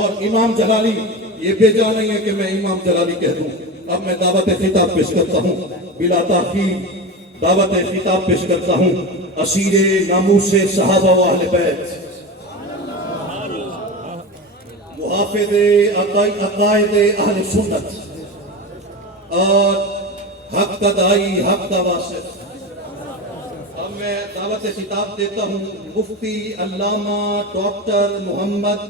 اور امام جلالی یہ بے جا نہیں ہے کہ میں امام جلالی کہہ دوں. اب میں دعوت خطاب پیش کرتا ہوں، بلا تاخیر دعوت خطاب پیش کرتا ہوں. اسیر ناموس صحابہ و اہل بیت، محافظ عقائد اہل سنت اور حق کا دائی، حق کا واسط. اب میں دعوت خطاب دیتا ہوں مفتی علامہ ڈاکٹر محمد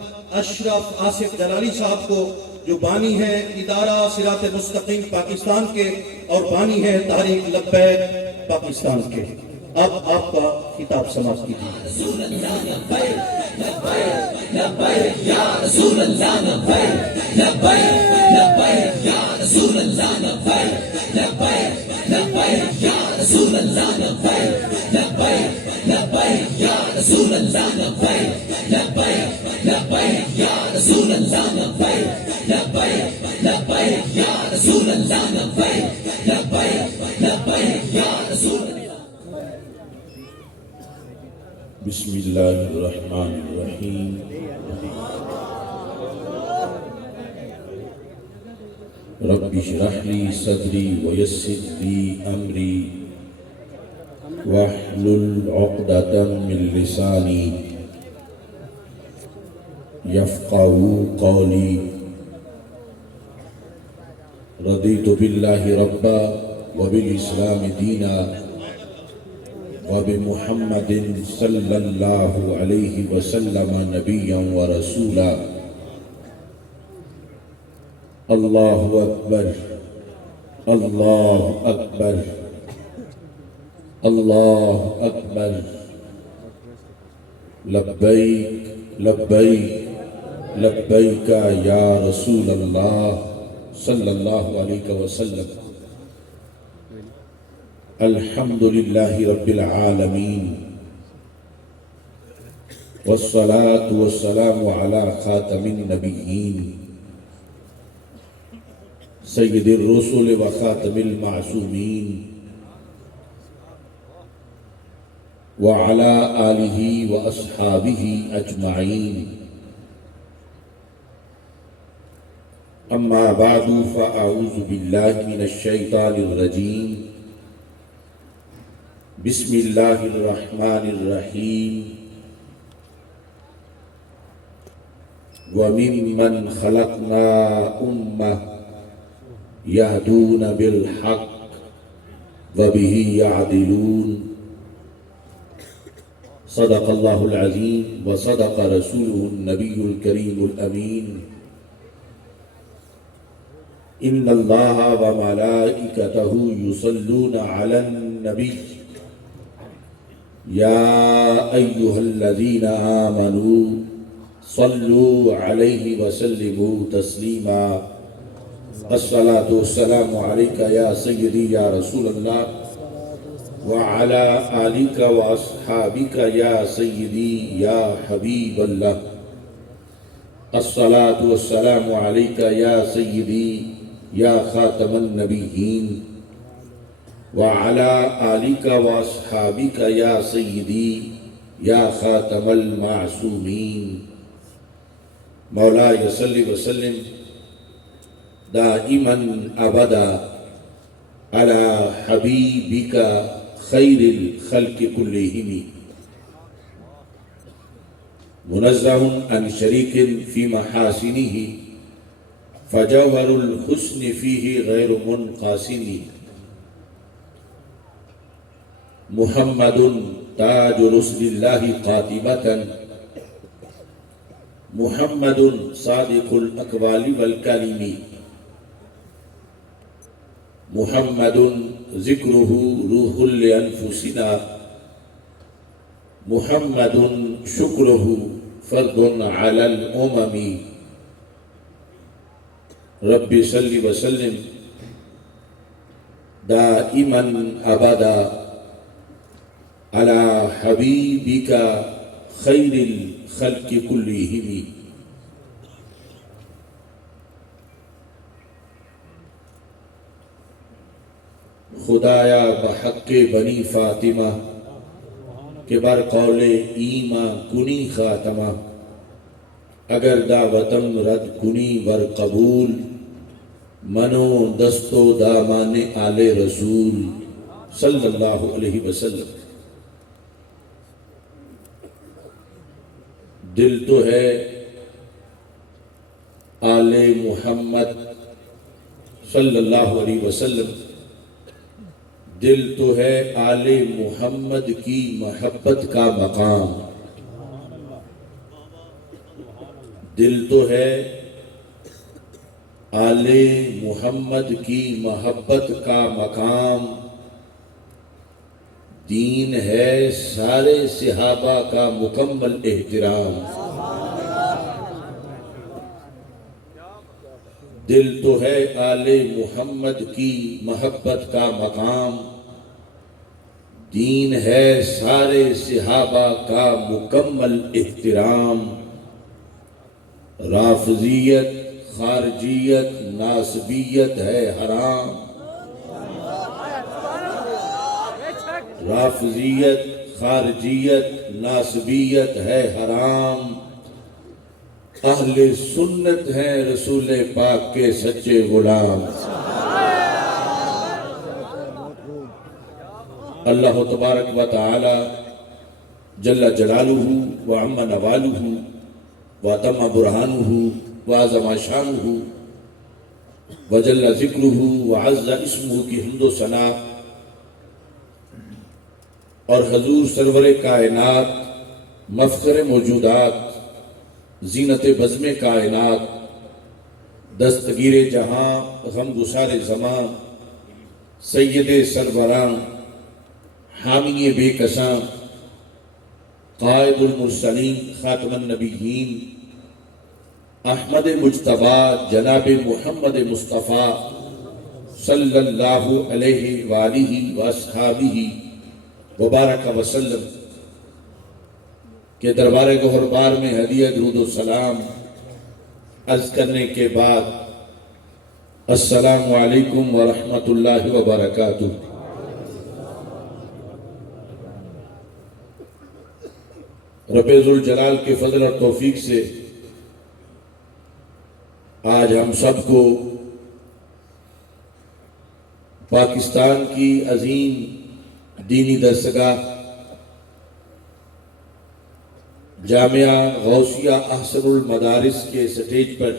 اشرف آصف جلالی صاحب کو، جو بانی ہے ادارہ صراط مستقیم پاکستان کے اور بانی ہے تحریک لبیک پاکستان کے. اب آپ کا خطاب سماعت کیجیے. رسول اللہ لبیک لبیک لبیک یا رسول اللہ لبیک لبیک لبیک یا رسول اللہ لبیک لبیک لبیک یا رسول اللہ لبیک لبیک لبیک یا رسول اللہ لبیک لبیک لبیک یا رسول اللہ لبیک لبیک لبیک یا رسول اللہ لبیک لبیک لبیک یا رسول اللہ. بسم اللہ الرحمن الرحیم. رب اشرح لی صدری ویسر لی امری واحلل عقدۃ من لسانی یفقہوا قولی. رضیت باللہ ربا وبالاسلام دینا وبمحمد صلی اللہ علیہ وسلم نبیا ورسولا. اللہ اکبر اللہ اکبر اللہ اکبر. لبیک لبیک لبیک یا رسول اللہ صلی اللہ علیہ وسلم. الحمدللہ رب العالمین والصلاة والسلام علی خاتم النبیین سید الرسل وخاتم المعصومین وعلی آلہ واصحابہ اجمعین. اما بعد فاعوذ باللہ من الشیطان الرجیم. بسم اللہ الرحمن الرحیم. وَمِمَّنْ خَلَقْنَا أُمَّةً يَهْدُونَ بِالْحَقِّ وَبِهِ يَعْدِلُونَ. صدق اللہ العظیم وصدق رسولہ النبی الکریم الامین. ان اللہ وملائکتہ یصلون علی النبی یا ایہا الذین آمنوا صلوا علیہ وسلموا تسلیما. الصلاة والسلام علیک یا سیدی یا رسول اللہ وعلی آلک واصحابک یا سیدی یا حبیب اللہ. الصلاة والسلام علیک یا سیدی یا خاتم النبیین وعلی آلک واصحابک یا سیدی یا خاتم المعصومین. مولاي صل وسلم دائما ابدا على حبيبك خير الخلق كلهم منزه عن شريك في محاسنه فجوهر الحسن فيه غير منقاسم. محمد تاج رسل الله قاطبة محمد صادق الاقوال والکلم. محمد ذکرہ روح لانفسنا محمد شکرہ فرد علی الامم. رب صل وسلم دائما ابدا على حبیبک خیر الخلق کلہم. خدایا بحق بنی فاطمہ کے بر قول ایماں کنی خاتمہ. اگر دعوتم رد کنی ور قبول منو دست و دامان آل رسول صلی اللہ علیہ وسلم۔ دل تو ہے آل محمد صلی اللہ علیہ وسلم، دل تو ہے آل محمد کی محبت کا مقام، دل تو ہے آل محمد کی محبت کا مقام، دین ہے سارے صحابہ کا مکمل احترام، دل تو ہے آل محمد کی محبت کا مقام، دین ہے سارے صحابہ کا مکمل احترام، رافضیت خارجیت ناسبیت ہے حرام، رافضیت خارجیت ناسبیت ہے حرام، اہل سنت ہیں رسول پاک کے سچے غلام۔ اللہ تبارک و تعالی جل جلالہ وعم نوالہ وتم برہانہ وعظم شانہ وجل ذکرہ وعز اسمہ کی حمد و ثنا اور حضور سرور کائنات مفخر موجودات زینت بزم کائنات دستگیر جہاں غم گسار زمان سید سربراں حامی بے کساں قائد المرسلین خاتم النبیین احمد مجتبی جناب محمد مصطفیٰ صلی اللہ علیہ وآلہ واصحابہ وبارک وسلم کہ دربار گہربار میں ہدیہ درود و سلام عرض کرنے کے بعد السلام علیکم ورحمۃ اللہ وبرکاتہ۔ رب ذوالجلال کے فضل اور توفیق سے آج ہم سب کو پاکستان کی عظیم دینی درسگاہ جامعہ غوثیہ احسن المدارس کے سٹیج پر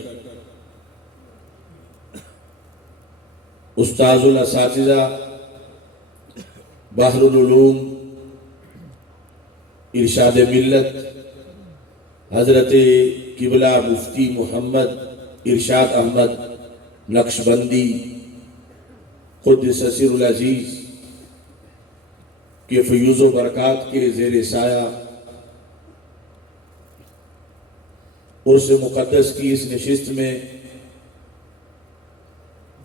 استاذ الاساتذہ بحر العلوم ارشاد ملت حضرت قبلہ مفتی محمد ارشاد احمد نقشبندی قدس سر العزیز کے فیوز و برکات کے زیر سایہ عرس مقدس کی اس نشست میں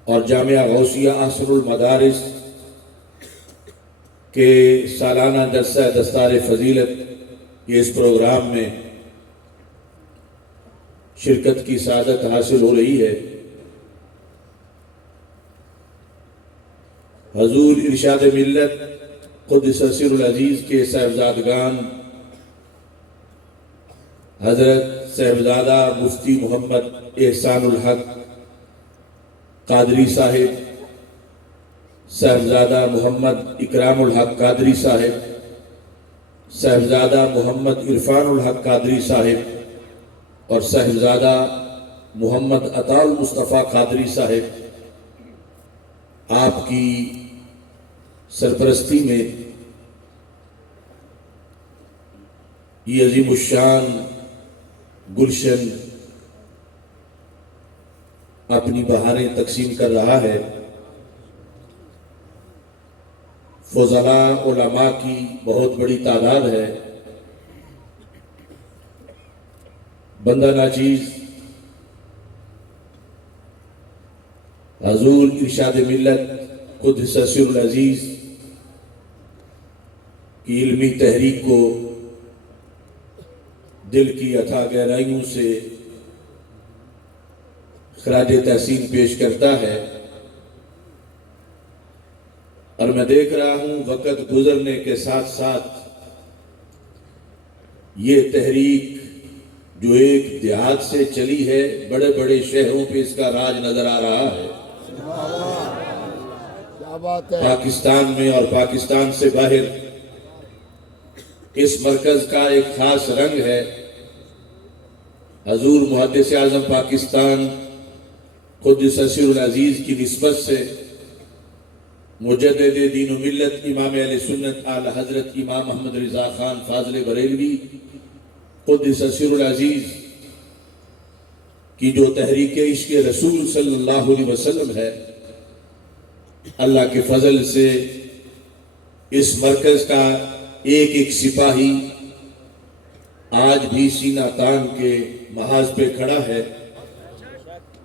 اور جامعہ غوثیہ احسن المدارس کے سالانہ جلسہ دستار فضیلت کے اس پروگرام میں شرکت کی سعادت حاصل ہو رہی ہے۔ حضور ارشاد ملت قدس سر العزیز کے صاحبزادگان حضرت صاحبزادہ مفتی محمد احسان الحق قادری صاحب، صاحبزادہ محمد اکرام الحق قادری صاحب، صاحبزادہ محمد عرفان الحق قادری صاحب اور صاحبزادہ محمد عطا المصطفیٰ قادری صاحب آپ کی سرپرستی میں یہ عظیم الشان گلشن اپنی بہاریں تقسیم کر رہا ہے۔ فضلاء علماء کی بہت بڑی تعداد ہے۔ بندہ ناچیز حضور ارشاد ملت قدس سر العزیز کی علمی تحریک کو دل کی اتھا گہرائیوں سے خراج تحسین پیش کرتا ہے، اور میں دیکھ رہا ہوں وقت گزرنے کے ساتھ ساتھ یہ تحریک جو ایک دیہات سے چلی ہے، بڑے بڑے شہروں پہ اس کا راج نظر آ رہا ہے۔ پاکستان میں اور پاکستان سے باہر اس مرکز کا ایک خاص رنگ ہے۔ حضور محدث اعظم پاکستان قدس سر العزیز کی نسبت سے مجدد دین و ملت امام اہل سنت اعلی حضرت امام محمد رضا خان فاضل بریلوی قدس سر العزیز کی جو تحریک عشق رسول صلی اللہ علیہ وسلم ہے، اللہ کے فضل سے اس مرکز کا ایک ایک سپاہی آج بھی سینہ تان کے محاذ پہ کھڑا ہے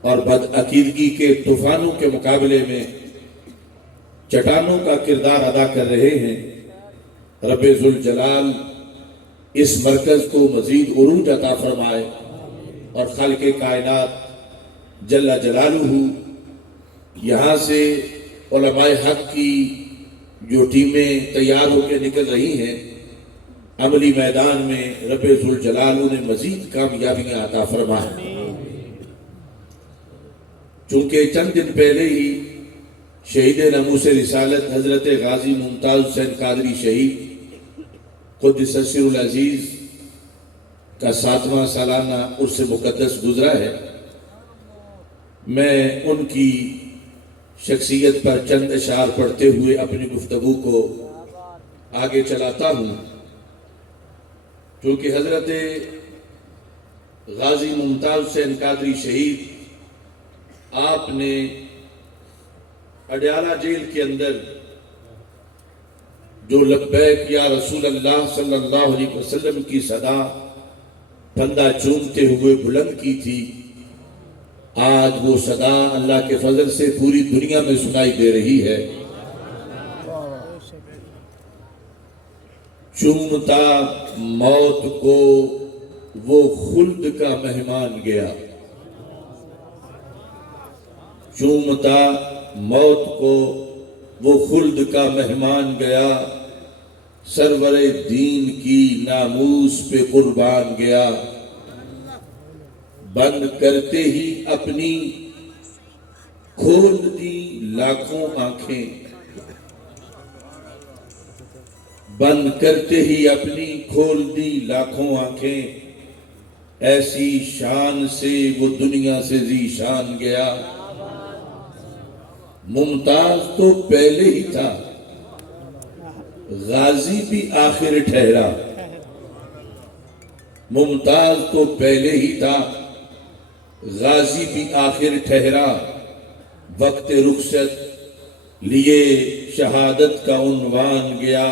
اور بدعقیدگی کے طوفانوں کے مقابلے میں چٹانوں کا کردار ادا کر رہے ہیں۔ رب ذوالجلال اس مرکز کو مزید عروج عطا فرمائے اور خالق کائنات جل جلالہ یہاں سے علماء حق کی جو ٹیمیں تیار ہو کے نکل رہی ہیں، عملی میدان میں رب ذوالجلال نے مزید کامیابیاں عطا فرمائے۔ چونکہ چند دن پہلے ہی شہید ناموس رسالت حضرت غازی ممتاز حسین قادری شہید قدس سر العزیز کا 7واں سالانہ عرس مقدس گزرا ہے۔ میں ان کی شخصیت پر چند اشعار پڑھتے ہوئے اپنی گفتگو کو آگے چلاتا ہوں، کیونکہ حضرت غازی ممتاز حسین قادری شہید آپ نے اڈیالہ جیل کے اندر جو لبیک یا رسول اللہ صلی اللہ علیہ وسلم کی صدا پندہ چومتے ہوئے بلند کی تھی، آج وہ صدا اللہ کے فضل سے پوری دنیا میں سنائی دے رہی ہے۔ چومتا موت کو وہ خلد کا مہمان گیا، چومتا موت کو وہ خلد کا مہمان گیا، سرور دین کی ناموس پہ قربان گیا، بند کرتے ہی اپنی کھول دی لاکھوں آنکھیں، بند کرتے ہی اپنی کھول دی لاکھوں آنکھیں، ایسی شان سے وہ دنیا سے ذی شان گیا۔ ممتاز تو پہلے ہی تھا، غازی بھی آخر ٹھہرا، ممتاز تو پہلے ہی تھا، غازی بھی آخر ٹھہرا، وقت رخصت لیے شہادت کا عنوان گیا،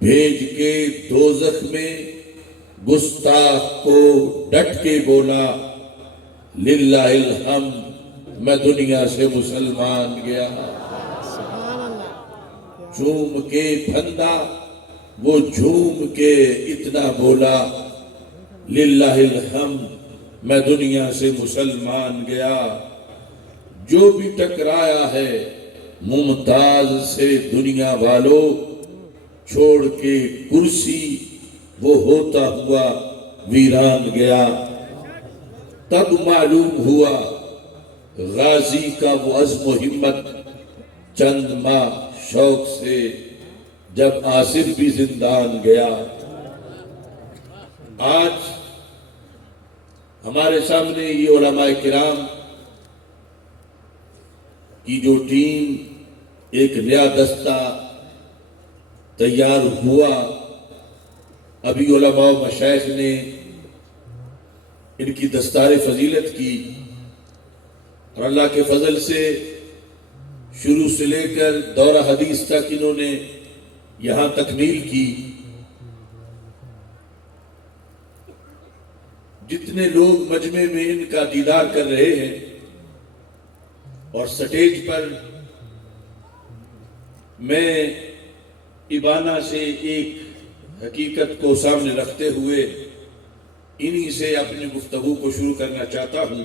بھیج کے دوزخ میں گستاخ کو ڈٹ کے بولا، للہ الحمد میں دنیا سے مسلمان گیا۔ چوم کے پھندا وہ جھوم کے اتنا بولا، للہ الحمد میں دنیا سے مسلمان گیا۔ جو بھی ٹکرایا ہے ممتاز سے دنیا والوں، چھوڑ کے کرسی وہ ہوتا ہوا ویران گیا۔ تب معلوم ہوا غازی کا وہ عزم و ہمت، چند ماہ شوق سے جب آصف بھی زندان گیا۔ آج ہمارے سامنے یہ علماء کرام کی جو ٹیم ایک نیا دستہ تیار ہوا، ابھی علماء و مشائخ نے ان کی دستار فضیلت کی اور اللہ کے فضل سے شروع سے لے کر دورہ حدیث تک انہوں نے یہاں تکمیل کی۔ جتنے لوگ مجمع میں ان کا دیدار کر رہے ہیں اور سٹیج پر میں ابانہ سے ایک حقیقت کو سامنے رکھتے ہوئے انہی سے اپنی گفتگو کو شروع کرنا چاہتا ہوں۔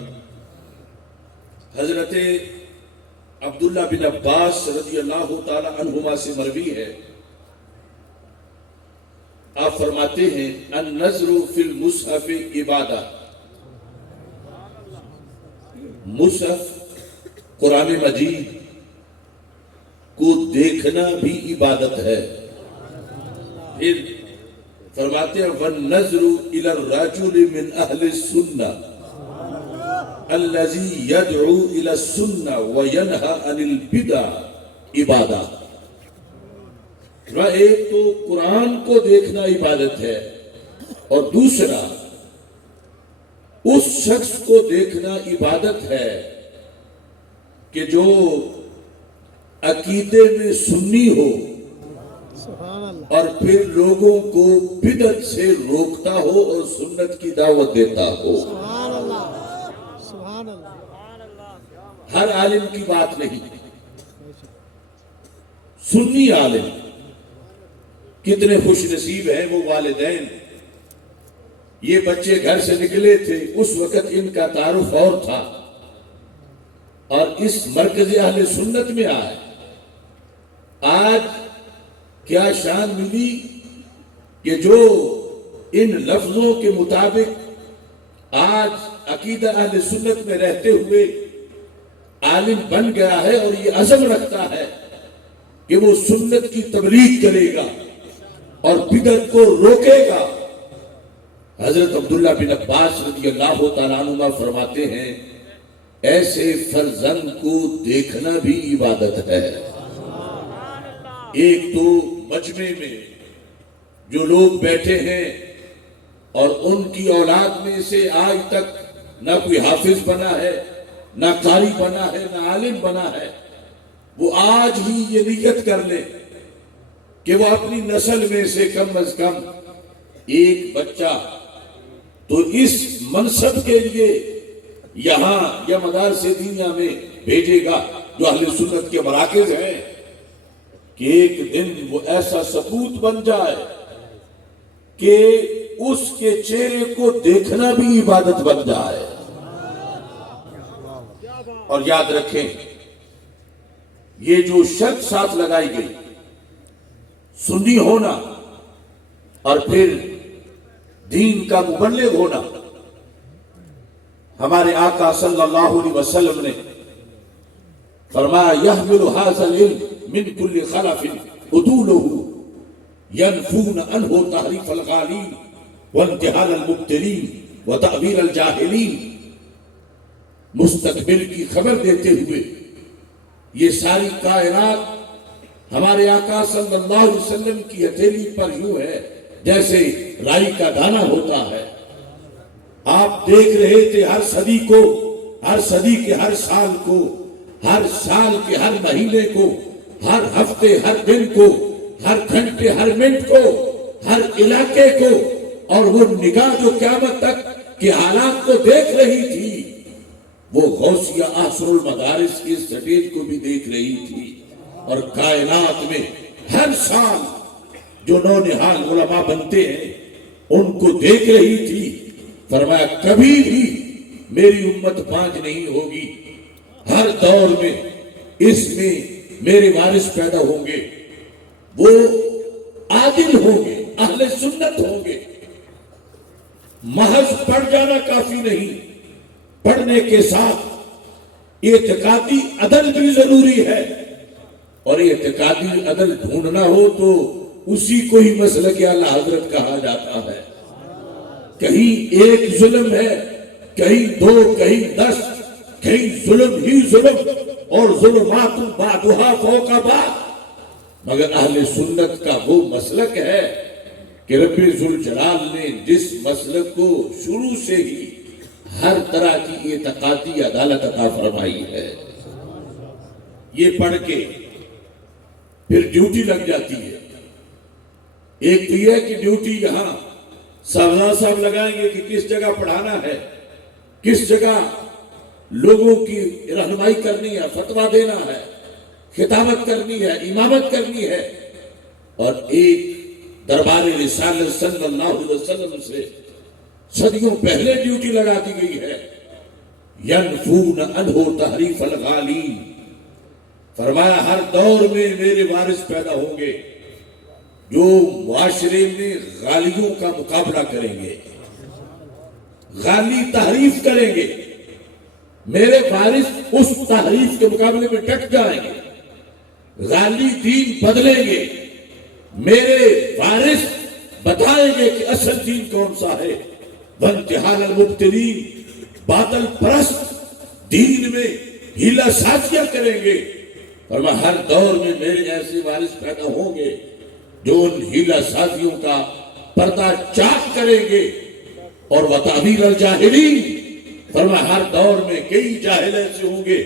حضرت عبداللہ بن عباس رضی اللہ تعالی عنہما سے مروی ہے، آپ فرماتے ہیں النظر فی المصحف عبادہ، مصحف قرآن مجید کو دیکھنا بھی عبادت ہے۔ پھر فرماتے ہیں والنظر الی الرجل من اہل السنہ الذی یدعو الی السنہ وینہی عن البدع عبادہ۔ ایک تو قرآن کو دیکھنا عبادت ہے، اور دوسرا اس شخص کو دیکھنا عبادت ہے کہ جو عقیدے میں سنی ہو اور پھر لوگوں کو بدعت سے روکتا ہو اور سنت کی دعوت دیتا ہو۔ ہر عالم کی بات نہیں، سنی عالم کتنے خوش نصیب ہیں وہ والدین۔ یہ بچے گھر سے نکلے تھے، اس وقت ان کا تعارف اور تھا، اور اس مرکز اہل سنت میں آئے۔ آج کیا شان ملی کہ جو ان لفظوں کے مطابق آج عقیدہ اہل سنت میں رہتے ہوئے عالم بن گیا ہے، اور یہ عزم رکھتا ہے کہ وہ سنت کی تبلیغ کرے گا اور بدعت کو روکے گا۔ حضرت عبداللہ بن عباس رضی اللہ تعالیٰ عنہ فرماتے ہیں ایسے فرزند کو دیکھنا بھی عبادت ہے۔ ایک تو مجمع میں جو لوگ بیٹھے ہیں اور ان کی اولاد میں سے آج تک نہ کوئی حافظ بنا ہے، نہ قاری بنا ہے، نہ عالم بنا ہے، وہ آج ہی یہ نیت کر لے کہ وہ اپنی نسل میں سے کم از کم ایک بچہ تو اس منصب کے لیے یہاں یا مدارس دینیا میں بھیجے گا جو اہل سنت کے مراکز ہیں، کہ ایک دن وہ ایسا ثبوت بن جائے کہ اس کے چہرے کو دیکھنا بھی عبادت بن جائے۔ اور یاد رکھیں یہ جو شرط ساتھ لگائی گئی، سنی ہونا اور پھر دین کا مبلغ ہونا، ہمارے آقا صلی اللہ علیہ وسلم نے فرمایا يحمل هذا العلم من كل خلف عدوله ينفون عنه تحریف الغالین وانتحال المبتلین وتأویل الجاہلین۔ مستقبل کی خبر دیتے ہوئے یہ ساری کائنات ہمارے آقا صلی اللہ علیہ وسلم کی ہتھیلی پر یوں ہے جیسے رائی کا دانہ ہوتا ہے۔ آپ دیکھ رہے تھے ہر صدی کو، ہر صدی کے ہر سال کو، ہر سال کے ہر مہینے کو، ہر ہفتے ہر دن کو، ہر گھنٹے ہر منٹ کو، ہر علاقے کو، اور وہ نگاہ جو قیامت تک کے حالات کو دیکھ رہی تھی وہ غوثیہ آثر المدارس کی سٹیج کو بھی دیکھ رہی تھی، اور کائنات میں ہر سال جو نونہال علماء بنتے ہیں ان کو دیکھ رہی تھی۔ فرمایا کبھی بھی میری امت پانچ نہیں ہوگی، ہر دور میں اس میں میرے وارث پیدا ہوں گے، وہ عادل ہوں گے، اہل سنت ہوں گے۔ محض پڑھ جانا کافی نہیں، پڑھنے کے ساتھ اعتقادی عدل بھی ضروری ہے، اور اعتقادی عدل ڈھونڈنا ہو تو اسی کو ہی مسلک اعلیٰ حضرت کہا جاتا ہے۔ کہیں ایک ظلم ہے، کہیں دو، کہیں 10، کہیں ظلم ہی ظلم، اور ظلمات بعضها فوق بعض، مگر اہل سنت کا وہ مسلک ہے کہ رب ذوالجلال نے جس مسلک کو شروع سے ہی ہر طرح کی اعتقادی عدالت عطا فرمائی ہے، یہ پڑھ کے پھر ڈیوٹی لگ جاتی ہے۔ ایک تو یہ ہے کہ ڈیوٹی یہاں صاحب لگائیں گے کہ کس جگہ پڑھانا ہے، کس جگہ لوگوں کی رہنمائی کرنی ہے، فتویٰ دینا ہے، خطابت کرنی ہے، امامت کرنی ہے، اور ایک دربار رسالت صلی اللہ علیہ وسلم سے صدیوں پہلے ڈیوٹی لگا دی گئی ہے، ینفون عنہ تحریف الغالین۔ فرمایا ہر دور میں میرے وارث پیدا ہوں گے جو معاشرے میں غالیوں کا مقابلہ کریں گے، غالی تحریف کریں گے، میرے وارث اس تحریف کے مقابلے میں ڈٹ جائیں گے، غالی دین بدلیں گے، میرے وارث بتائیں گے کہ اصل دین کون سا ہے۔ وانتحال المبتلین، باطل پرست دین میں ہیلا سازیاں کریں گے، اور میں ہر دور میں میرے ایسے وارث پیدا ہوں گے جو ان ہیلا سازیوں کا پردہ چاک کریں گے۔ اور وتعبیر الجاہلین، فرمایا ہر دور میں کئی جاہل ایسے ہوں گے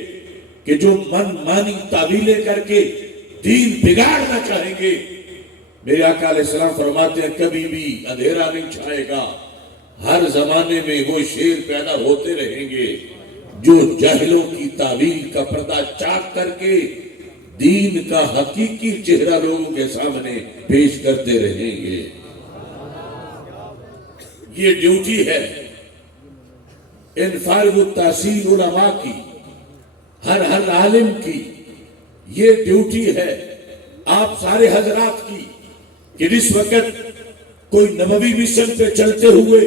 کہ جو من مانی تعویلیں کر کے دین بگاڑنا چاہیں گے۔ میرے آقا علیہ السلام فرماتے ہیں کبھی بھی اندھیرا نہیں چھائے گا، ہر زمانے میں وہ شیر پیدا ہوتے رہیں گے جو جاہلوں کی تعویل کا پردہ چاک کر کے دین کا حقیقی چہرہ لوگوں کے سامنے پیش کرتے رہیں گے۔ یہ ڈیوٹی ہے انفارد التحصیل علماء کی، ہر عالم کی یہ ڈیوٹی ہے، آپ سارے حضرات کی، کہ جس وقت کوئی نبوی مشن پہ چلتے ہوئے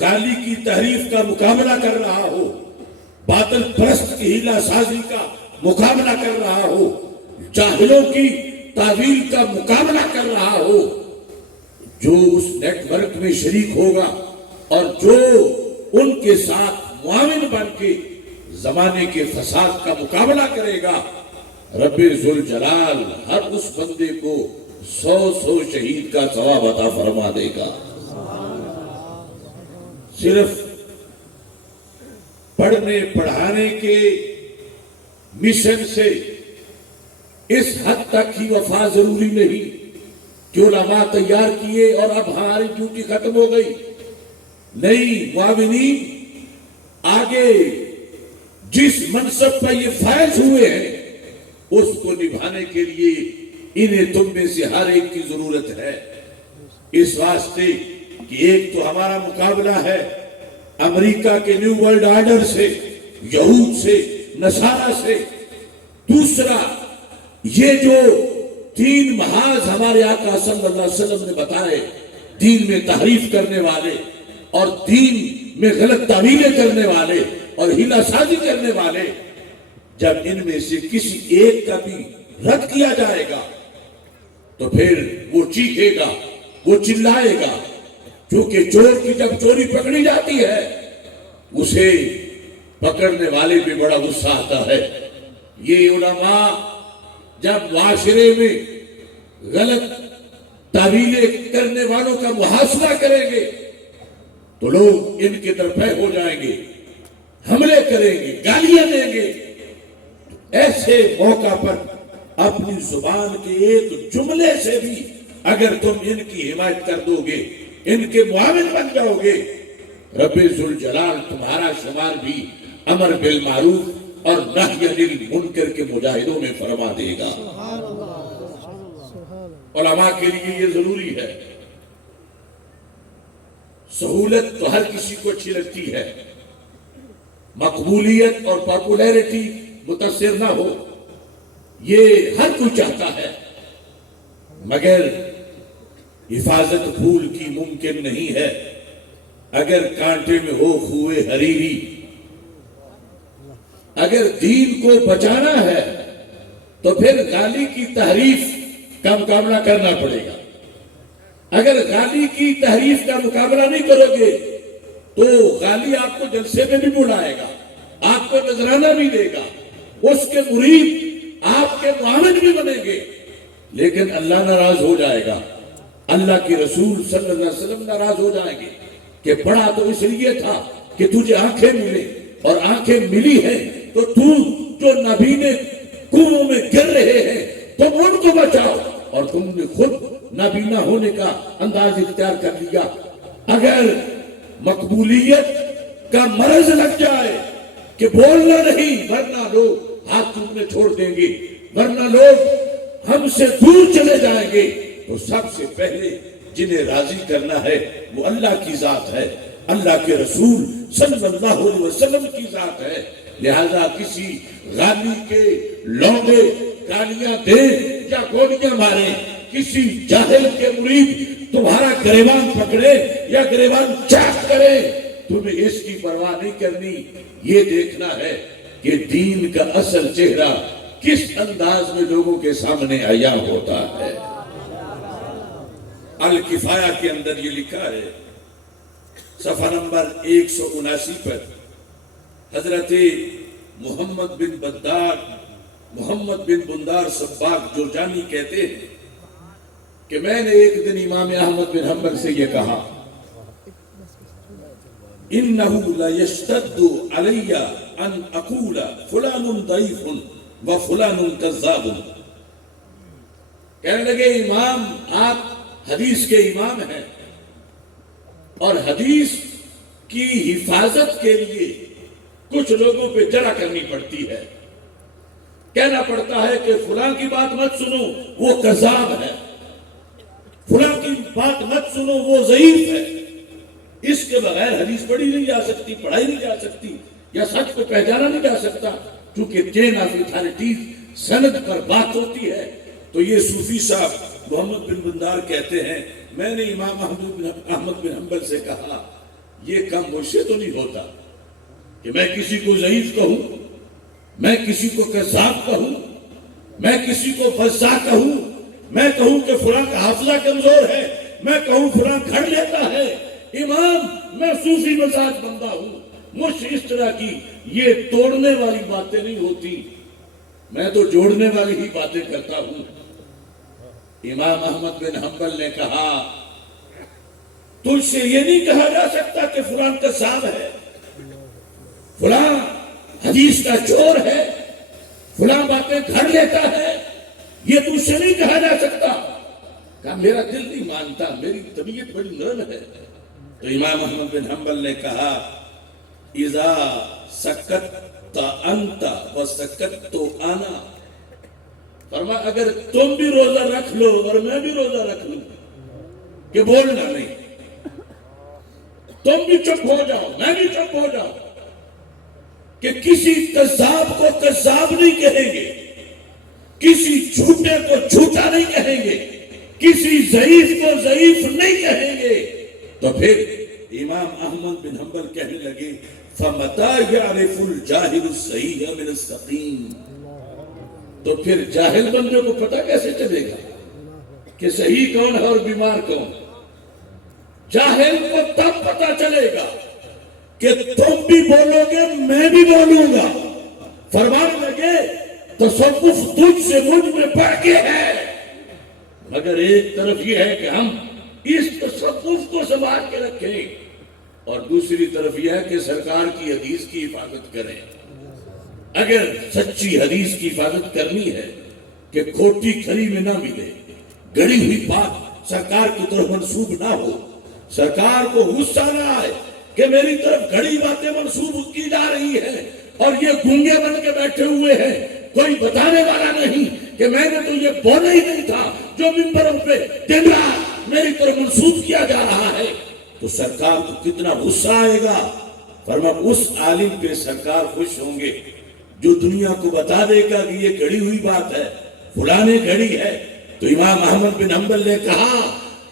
غالی کی تحریف کا مقابلہ کر رہا ہو، باطل پرست کی ہیلا سازی کا مقابلہ کر رہا ہو، جاہلوں کی تعویل کا مقابلہ کر رہا ہو، جو اس نیٹ ورک میں شریک ہوگا اور جو ان کے ساتھ معاون بن کے زمانے کے فساد کا مقابلہ کرے گا، رب ذوالجلال ہر اس بندے کو 100 شہید کا ثواب عطا فرما دے گا۔ صرف پڑھنے پڑھانے کے مشن سے اس حد تک ہی وفا ضروری نہیں کہ علماء تیار کیے اور اب ہماری ڈیوٹی ختم ہو گئی۔ نہیں، معاونین آگے جس منصب پر یہ فائز ہوئے ہیں اس کو نبھانے کے لیے انہیں تم میں سے ہر ایک کی ضرورت ہے، اس واسطے کہ ایک تو ہمارا مقابلہ ہے امریکہ کے نیو ورلڈ آرڈر سے، یہود سے، نصارہ سے، دوسرا یہ جو تین محاذ ہمارے آقا صلی اللہ علیہ وسلم نے بتائے، دین میں تحریف کرنے والے اور دین میں غلط تعویلیں کرنے والے اور ہیلا سازی کرنے والے، جب ان میں سے کسی ایک کا بھی رد کیا جائے گا تو پھر وہ چیخے گا، وہ چلائے گا، کیونکہ چور کی جب چوری پکڑی جاتی ہے اسے پکڑنے والے بھی بڑا غصہ آتا ہے۔ یہ علماء جب معاشرے میں غلط تعویلیں کرنے والوں کا محاصرہ کریں گے تو لوگ ان کے طرف ہو جائیں گے، حملے کریں گے، گالیاں دیں گے۔ ایسے موقع پر اپنی زبان کے ایک جملے سے بھی اگر تم ان کی حمایت کر دو گے، ان کے معاون بن جاؤ گے، رب ذوالجلال تمہارا شمار بھی امر بالمعروف اور نہی عن المنکر کے مجاہدوں میں فرما دے گا۔ علماء کے لیے یہ ضروری ہے۔ سہولت تو ہر کسی کو اچھی لگتی ہے، مقبولیت اور پاپولیرٹی متاثر نہ ہو، یہ ہر کوئی چاہتا ہے، مگر حفاظت پھول کی ممکن نہیں ہے اگر کانٹے میں ہو خوئے حریری۔ اگر دین کو بچانا ہے تو پھر غالی کی تحریف کا مقابلہ کرنا پڑے گا۔ اگر غالی کی تحریف کا مقابلہ نہیں کرو گے تو غالی آپ کو جلسے میں بھی بلائے گا، آپ کو نذرانہ بھی دے گا، اس کے مرید آپ کے معاون بھی بنیں گے، لیکن اللہ ناراض ہو جائے گا، اللہ کے رسول صلی اللہ علیہ وسلم ناراض ہو جائیں گے کہ پڑھا تو اس لیے تھا کہ تجھے آنکھیں ملے، اور آنکھیں ملی ہیں تو جو نابینے کنویں میں گر رہے ہیں تم ان کو بچاؤ، اور تم نے خود نابینا ہونے کا انداز اختیار کر لیا۔ اگر مقبولیت کا مرض لگ جائے کہ بولنا نہیں ورنہ لوگ ہاتھ چومنے چھوڑ دیں گے، ورنہ لوگ ہم سے دور چلے جائیں گے، تو سب سے پہلے جنہیں راضی کرنا ہے وہ اللہ کی ذات ہے، اللہ کے رسول صلی اللہ علیہ وسلم کی ذات ہے۔ لہذا کسی غالی کے لونڈے گالیاں دیں یا گولیاں ماریں، کسی جاہل کے مرید تمہارا گریبان پکڑے یا گریبان چاک کرے، تمہیں اس کی پرواہ نہیں کرنی، یہ دیکھنا ہے کہ دین کا اصل چہرہ کس انداز میں لوگوں کے سامنے عیاں ہوتا ہے۔ الکفایہ کے اندر یہ لکھا ہے صفحہ نمبر 179 پر، حضرت محمد بن بندار سباق جرجانی کہتے ہیں کہ میں نے ایک دن امام احمد بن حنبل سے یہ کہا، اِنَّهُ لَيَشْتَدُّ عَلَيَّ أَنْ أَقُولَ فُلَانٌ ضَعِيفٌ وَفُلَانٌ كَذَّابٌ۔ کہنے لگے امام آپ حدیث کے امام ہیں اور حدیث کی حفاظت کے لیے کچھ لوگوں پہ جرا کرنی پڑتی ہے، کہنا پڑتا ہے کہ فلاں کی بات مت سنو وہ کذاب ہے، فلاں کی بات مت سنو وہ ضعیف ہے، اس کے بغیر حدیث پڑھی نہیں جا سکتی، پڑھائی نہیں جا سکتی، یا سچ کو پہچانا نہیں جا سکتا، چونکہ چین آف اتھارٹیز سند پر بات ہوتی ہے۔ تو یہ صوفی صاحب محمد بن بندار کہتے ہیں میں نے امام احمد بن حنبل سے کہا یہ کم مجھ سے تو نہیں ہوتا کہ میں کسی کو ضعیف کہوں، میں کسی کو کذاب کہوں، میں کسی کو فضا کہوں، میں کہوں کہ فلاں کا حافظہ کمزور ہے، میں کہوں فلاں گھڑ لیتا ہے۔ امام میں صوفی مزاج بندہ ہوں، مجھ سے اس طرح کی یہ توڑنے والی باتیں نہیں ہوتی، میں تو جوڑنے والی ہی باتیں کرتا ہوں۔ امام احمد بن حنبل نے کہا تجھ سے یہ نہیں کہا جا سکتا کہ فلاں کذاب ہے، فلاں حدیث کا چور ہے، فلاں باتیں گھڑ لیتا ہے، یہ تجھ سے نہیں کہا جا سکتا۔ کہا میرا دل نہیں مانتا، میری طبیعت بڑی نرم ہے۔ تو امام احمد بن حنبل نے کہا اذا سکت انت وسکت انا، فرمایا اگر تم بھی روزہ رکھ لو اور میں بھی روزہ رکھ لوں کہ بولنا نہیں، تم بھی چپ ہو جاؤ میں بھی چپ ہو جاؤ، کہ کسی کذاب کو کذاب نہیں کہیں گے، کسی جھوٹے کو جھوٹا نہیں کہیں گے، کسی ضعیف کو ضعیف نہیں کہیں گے۔ تو پھر امام احمد بن حنبل کہنے لگے فَمَتَى يَعْرِفُ الْجَاهِلُ الصَّحِيحَ مِنَ السَّقِيمِ، تو پھر جاہل بندے کو پتہ کیسے چلے گا کہ صحیح کون ہے اور بیمار کون؟ جاہل کو تب پتہ چلے گا کہ تم بھی بولو گے میں بھی بولوں گا۔ فرمانے لگے تصوف تجھ سے مجھ میں بڑھ کے ہے، مگر ایک طرف یہ ہے کہ ہم اس تصوف کو سنبھال کے رکھیں اور دوسری طرف یہ ہے کہ سرکار کی حدیث کی حفاظت کریں۔ اگر سچی حدیث کی حفاظت کرنی ہے کہ کھوٹی کھری میں نہ ملے، گڑی ہوئی بات سرکار کی طرف منسوب نہ ہو، سرکار کو غصہ نہ آئے کہ میری طرف گھڑی باتیں منسوب کی جا رہی ہیں اور یہ گونگے بن کے بیٹھے ہوئے ہیں، کوئی بتانے والا نہیں کہ میں نے تو یہ بولا ہی نہیں تھا جو ممبروں پہ دن رات میری طرف منسوب کیا جا رہا ہے، تو سرکار کو کتنا غصہ آئے گا۔ فرمایا اس عالم پہ سرکار خوش ہوں گے جو دنیا کو بتا دے گا کہ یہ گھڑی ہوئی بات ہے، فلانے گھڑی ہے۔ تو امام احمد بن حنبل نے کہا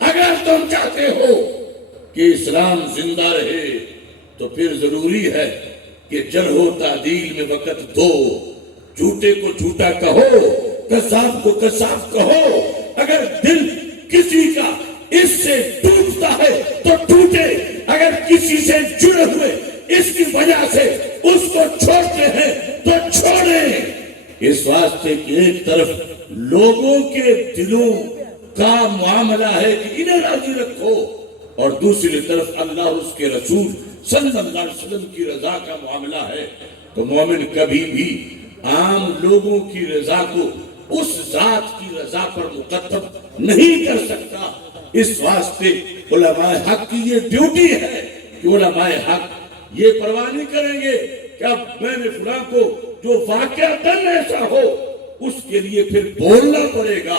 اگر تم چاہتے ہو کہ اسلام زندہ رہے تو پھر ضروری ہے کہ جرح و تعدیل میں وقت دو، جھوٹے کو جھوٹا کہو، کذاب کو کذاب کہو۔ اگر دل کسی کا اس سے ٹوٹتا ہے تو ٹوٹے، اگر کسی سے جڑے ہوئے اس کی وجہ سے اس کو چھوڑتے ہیں تو چھوڑیں۔ اس واسطے کہ ایک طرف لوگوں کے دلوں کا معاملہ ہے کہ انہیں راضی رکھو، اور دوسری طرف اللہ اور اس کے رسول صلی اللہ علیہ وسلم کی رضا کا معاملہ ہے۔ تو مومن کبھی بھی عام لوگوں کی رضا کو اس ذات کی رضا پر مقدم نہیں کر سکتا۔ اس واسطے علماء حق کی یہ ڈیوٹی ہے کہ علماء حق یہ پرواہ نہیں کریں گے کہ اب میں نے فلاں کو جو واقعہ دن ایسا ہو اس کے لیے پھر بولنا پڑے گا،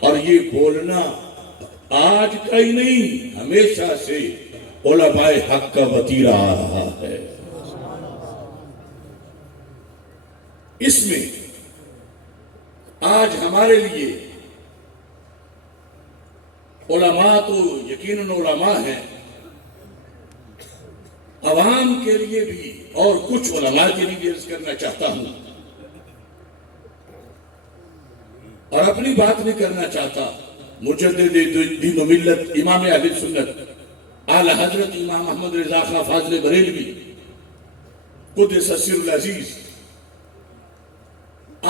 اور یہ بولنا آج کا ہی نہیں ہمیشہ سے علماء حق کا وتیرہ آ رہا ہے۔ اس میں آج ہمارے لیے علماء تو یقیناً علماء ہیں، عوام کے لیے بھی اور کچھ علماء کے لیے بھی عرض کرنا چاہتا ہوں، اور اپنی بات نہیں کرنا چاہتا۔ مجدد دین و ملت امام اہل سنت اعلی حضرت امام احمد رضا خان فاضل بریلوی قدس سر العزیز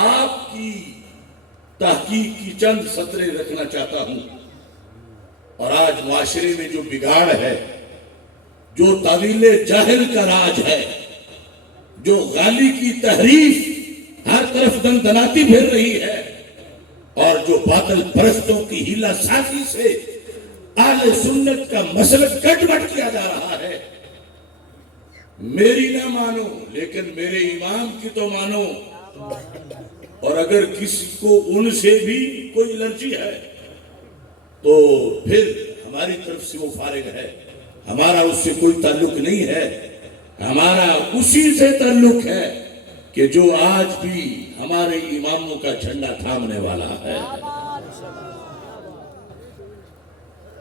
آپ کی تحقیق کی چند سطریں رکھنا چاہتا ہوں۔ اور آج معاشرے میں جو بگاڑ ہے، جو طویل جاہل کا راج ہے، جو غالی کی تحریف ہر طرف دندناتی پھر رہی ہے، اور جو باطل پرستوں کی ہیلا سازی سے اہل سنت کا مسلک کٹ بٹ کیا جا رہا ہے، میری نہ مانو لیکن میرے امام کی تو مانو۔ اور اگر کسی کو ان سے بھی کوئی الرجی ہے تو پھر ہماری طرف سے وہ فارغ ہے، ہمارا اس سے کوئی تعلق نہیں ہے، ہمارا اسی سے تعلق ہے کہ جو آج بھی ہمارے اماموں کا جھنڈا تھامنے والا ہے۔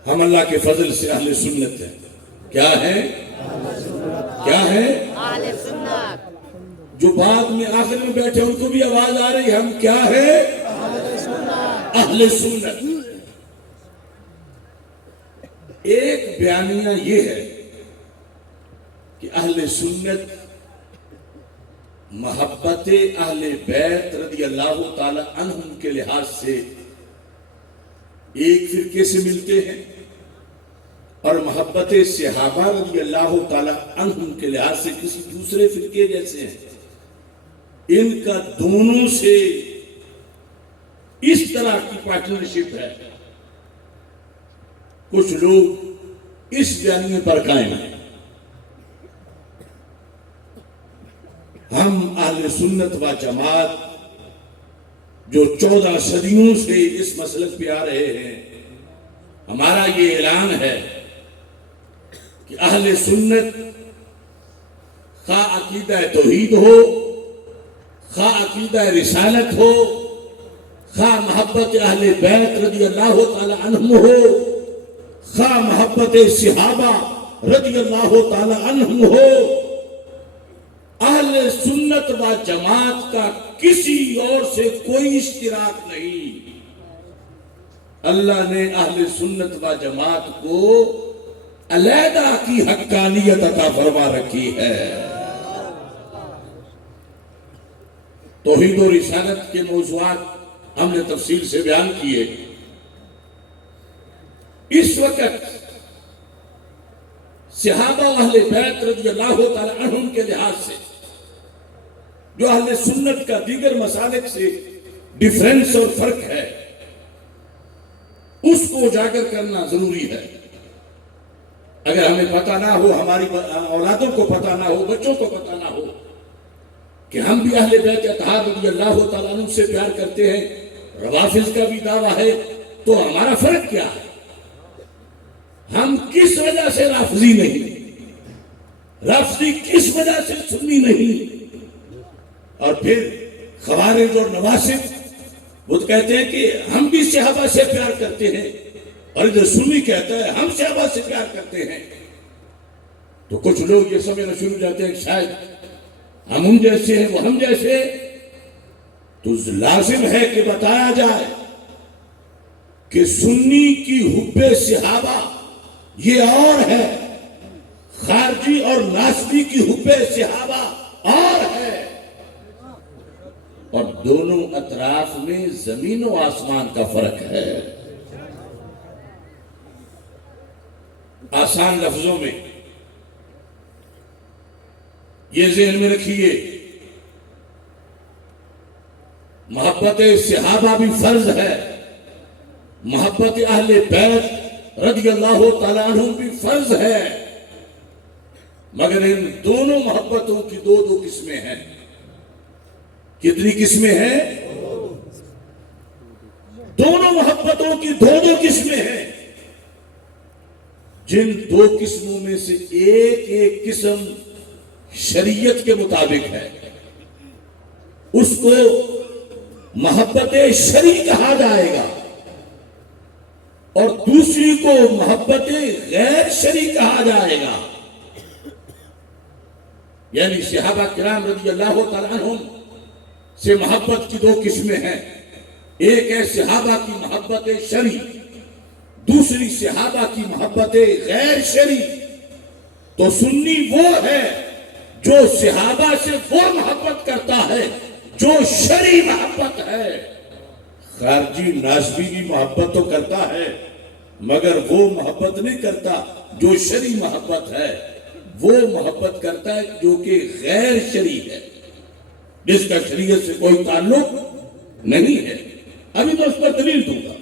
ہم اللہ کے فضل سے اہل سنت ہیں۔ کیا ہے؟ کیا ہے؟ اہل سنت۔ جو بعد میں آخر میں بیٹھے ان کو بھی آواز آ رہی ہے، ہم کیا ہے؟ اہل سنت۔ ایک بیانیہ یہ ہے کہ اہل سنت محبت اہل بیت رضی اللہ تعالی عنہم کے لحاظ سے ایک فرقے سے ملتے ہیں، اور محبت صحابہ رضی اللہ تعالی عنہم کے لحاظ سے کسی دوسرے فرقے جیسے ہیں۔ ان کا دونوں سے اس طرح کی پارٹنرشپ ہے۔ کچھ لوگ اس بیانیے پر قائم ہیں۔ ہم اہل سنت و جماعت جو 14 صدیوں سے اس مسلک پہ آ رہے ہیں، ہمارا یہ اعلان ہے کہ اہل سنت خواہ عقیدہ توحید ہو، خواہ عقیدہ رسالت ہو، خواہ محبت اہل بیت رضی اللہ تعالی عنہم ہو، خواہ محبت صحابہ رضی اللہ تعالی عنہم ہو، اہل سنت و جماعت کا کسی اور سے کوئی اشتراک نہیں۔ اللہ نے اہل سنت و جماعت کو علیحدہ کی حقانیت عطا فرما رکھی ہے۔ توحید و رسالت کے موضوعات ہم نے تفصیل سے بیان کیے۔ اس وقت صحابہ اہل بیت رضی اللہ تعالی عنہم کے لحاظ سے جو اہل سنت کا دیگر مسالک سے ڈیفرنس اور فرق ہے، اس کو اجاگر کرنا ضروری ہے۔ اگر ہمیں پتہ نہ ہو، ہماری اولادوں کو پتہ نہ ہو، بچوں کو پتہ نہ ہو کہ ہم بھی اہل بیت اطہار رضی اللہ تعالیٰ عنہ سے پیار کرتے ہیں، روافض کا بھی دعویٰ ہے، تو ہمارا فرق کیا ہے؟ ہم کس وجہ سے رافضی نہیں، رافضی کس وجہ سے سنی نہیں؟ اور پھر خوارج اور نواسب وہ کہتے ہیں کہ ہم بھی صحابہ سے پیار کرتے ہیں، اور ادھر سنی کہتا ہے ہم صحابہ سے پیار کرتے ہیں۔ تو کچھ لوگ یہ سمجھنا شروع ہو جاتے ہیں کہ شاید ہم ان جیسے ہیں، وہ ہم جیسے ہیں۔ تو لازم ہے کہ بتایا جائے کہ سنی کی حب صحابہ یہ اور ہے، خارجی اور ناسبی کی حب صحابہ اور ہے، اور دونوں اطراف میں زمین و آسمان کا فرق ہے۔ آسان لفظوں میں یہ ذہن میں رکھیے، محبت صحابہ بھی فرض ہے، محبت اہل بیت رضی اللہ تعالیٰ عنہ بھی فرض ہے، مگر ان دونوں محبتوں کی دو قسمیں ہیں۔ کتنی قسمیں ہیں؟ دونوں محبتوں کی دو قسمیں ہیں، جن دو قسموں میں سے ایک قسم شریعت کے مطابق ہے، اس کو محبت شرعی کہا جائے گا، اور دوسری کو محبت غیر شرعی کہا جائے گا. یعنی صحابہ کرام رضی اللہ تعالیٰ عنہم سے محبت کی دو قسمیں ہیں. ایک ہے صحابہ کی محبت شرعی، دوسری صحابہ کی محبت غیر شرعی. تو سنی وہ ہے جو صحابہ سے وہ محبت کرتا ہے جو شرعی محبت ہے. خارجی ناسبی بھی محبت تو کرتا ہے مگر وہ محبت نہیں کرتا جو شرعی محبت ہے. وہ محبت کرتا ہے جو کہ غیر شرعی ہے، جس کا شریعت سے کوئی تعلق نہیں ہے. ابھی میں اس پر دلیل دوں گا.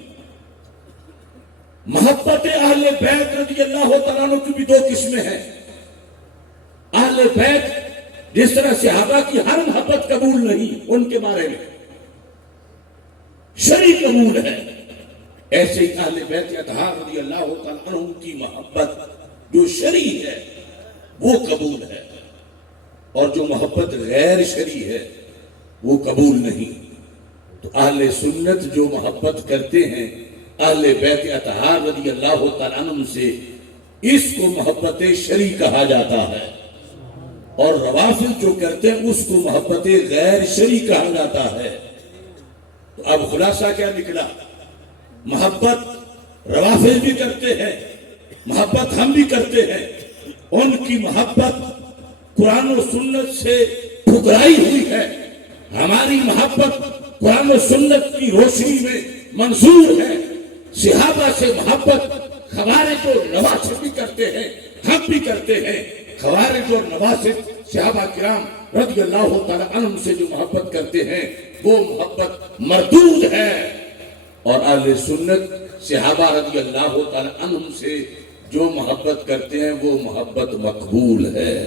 محبت اہل بیت رضی اللہ تعالیٰ عنہ کی بھی دو قسمیں ہیں. اہل بیت جس طرح صحابہ کی ہر محبت قبول نہیں ان کے بارے میں شرعی قبول ہے، ایسے ہی اہل بیت اطہار رضی اللہ تعالیٰ عنہ کی محبت جو شرعی ہے وہ قبول ہے، اور جو محبت غیر شرعی ہے وہ قبول نہیں. تو اہل سنت جو محبت کرتے ہیں اہل بیت اطہار رضی اللہ تعالیٰ عنہ سے، اس کو محبت شرعی کہا جاتا ہے. اور روافض جو کرتے ہیں اس کو محبت غیر شرعی کہا جاتا ہے. تو اب خلاصہ کیا نکلا؟ محبت روافض بھی کرتے ہیں، محبت ہم بھی کرتے ہیں. ان کی محبت قرآن و سنت سے ٹھکرائی ہوئی ہے. ہماری محبت قرآن و سنت کی روشنی میں منظور ہے. صحابہ سے محبت خوارج اور نواسب بھی کرتے ہیں، ہم بھی کرتے ہیں. خوارج اور نواسب صحابہ کرام رضی اللہ تعالیٰ عنہم سے جو محبت کرتے ہیں وہ محبت مردود ہے. اور اہل سنت صحابہ رضی اللہ تعالیٰ عنہم سے جو محبت کرتے ہیں وہ محبت مقبول ہے.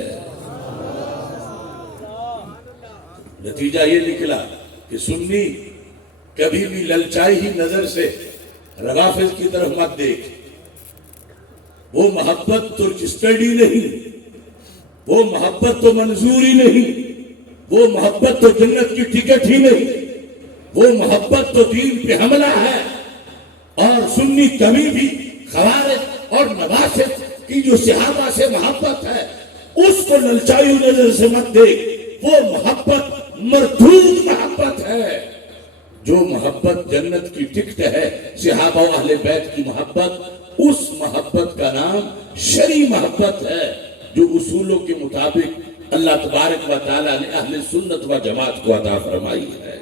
نتیجہ یہ نکلا کہ سنی کبھی بھی للچائی ہی نظر سے روافض کی طرف مت دیکھ. وہ محبت تو اسٹڈی نہیں، وہ محبت تو منظوری نہیں، وہ محبت تو جنت کی ٹکٹ ہی نہیں، وہ محبت تو دین پہ حملہ ہے. اور سنی کمی بھی خوارج اور نواسب کی جو صحابہ سے محبت ہے اس کو للچائی نظر سے مت دیکھ. وہ محبت مردود محبت ہے. جو محبت جنت کی ٹکٹ ہے صحابہ و اہل بیت کی محبت، اس محبت کا نام شرعی محبت ہے جو اصولوں کے مطابق اللہ تبارک و تعالیٰ نے اہل سنت و جماعت کو عطا فرمائی ہے.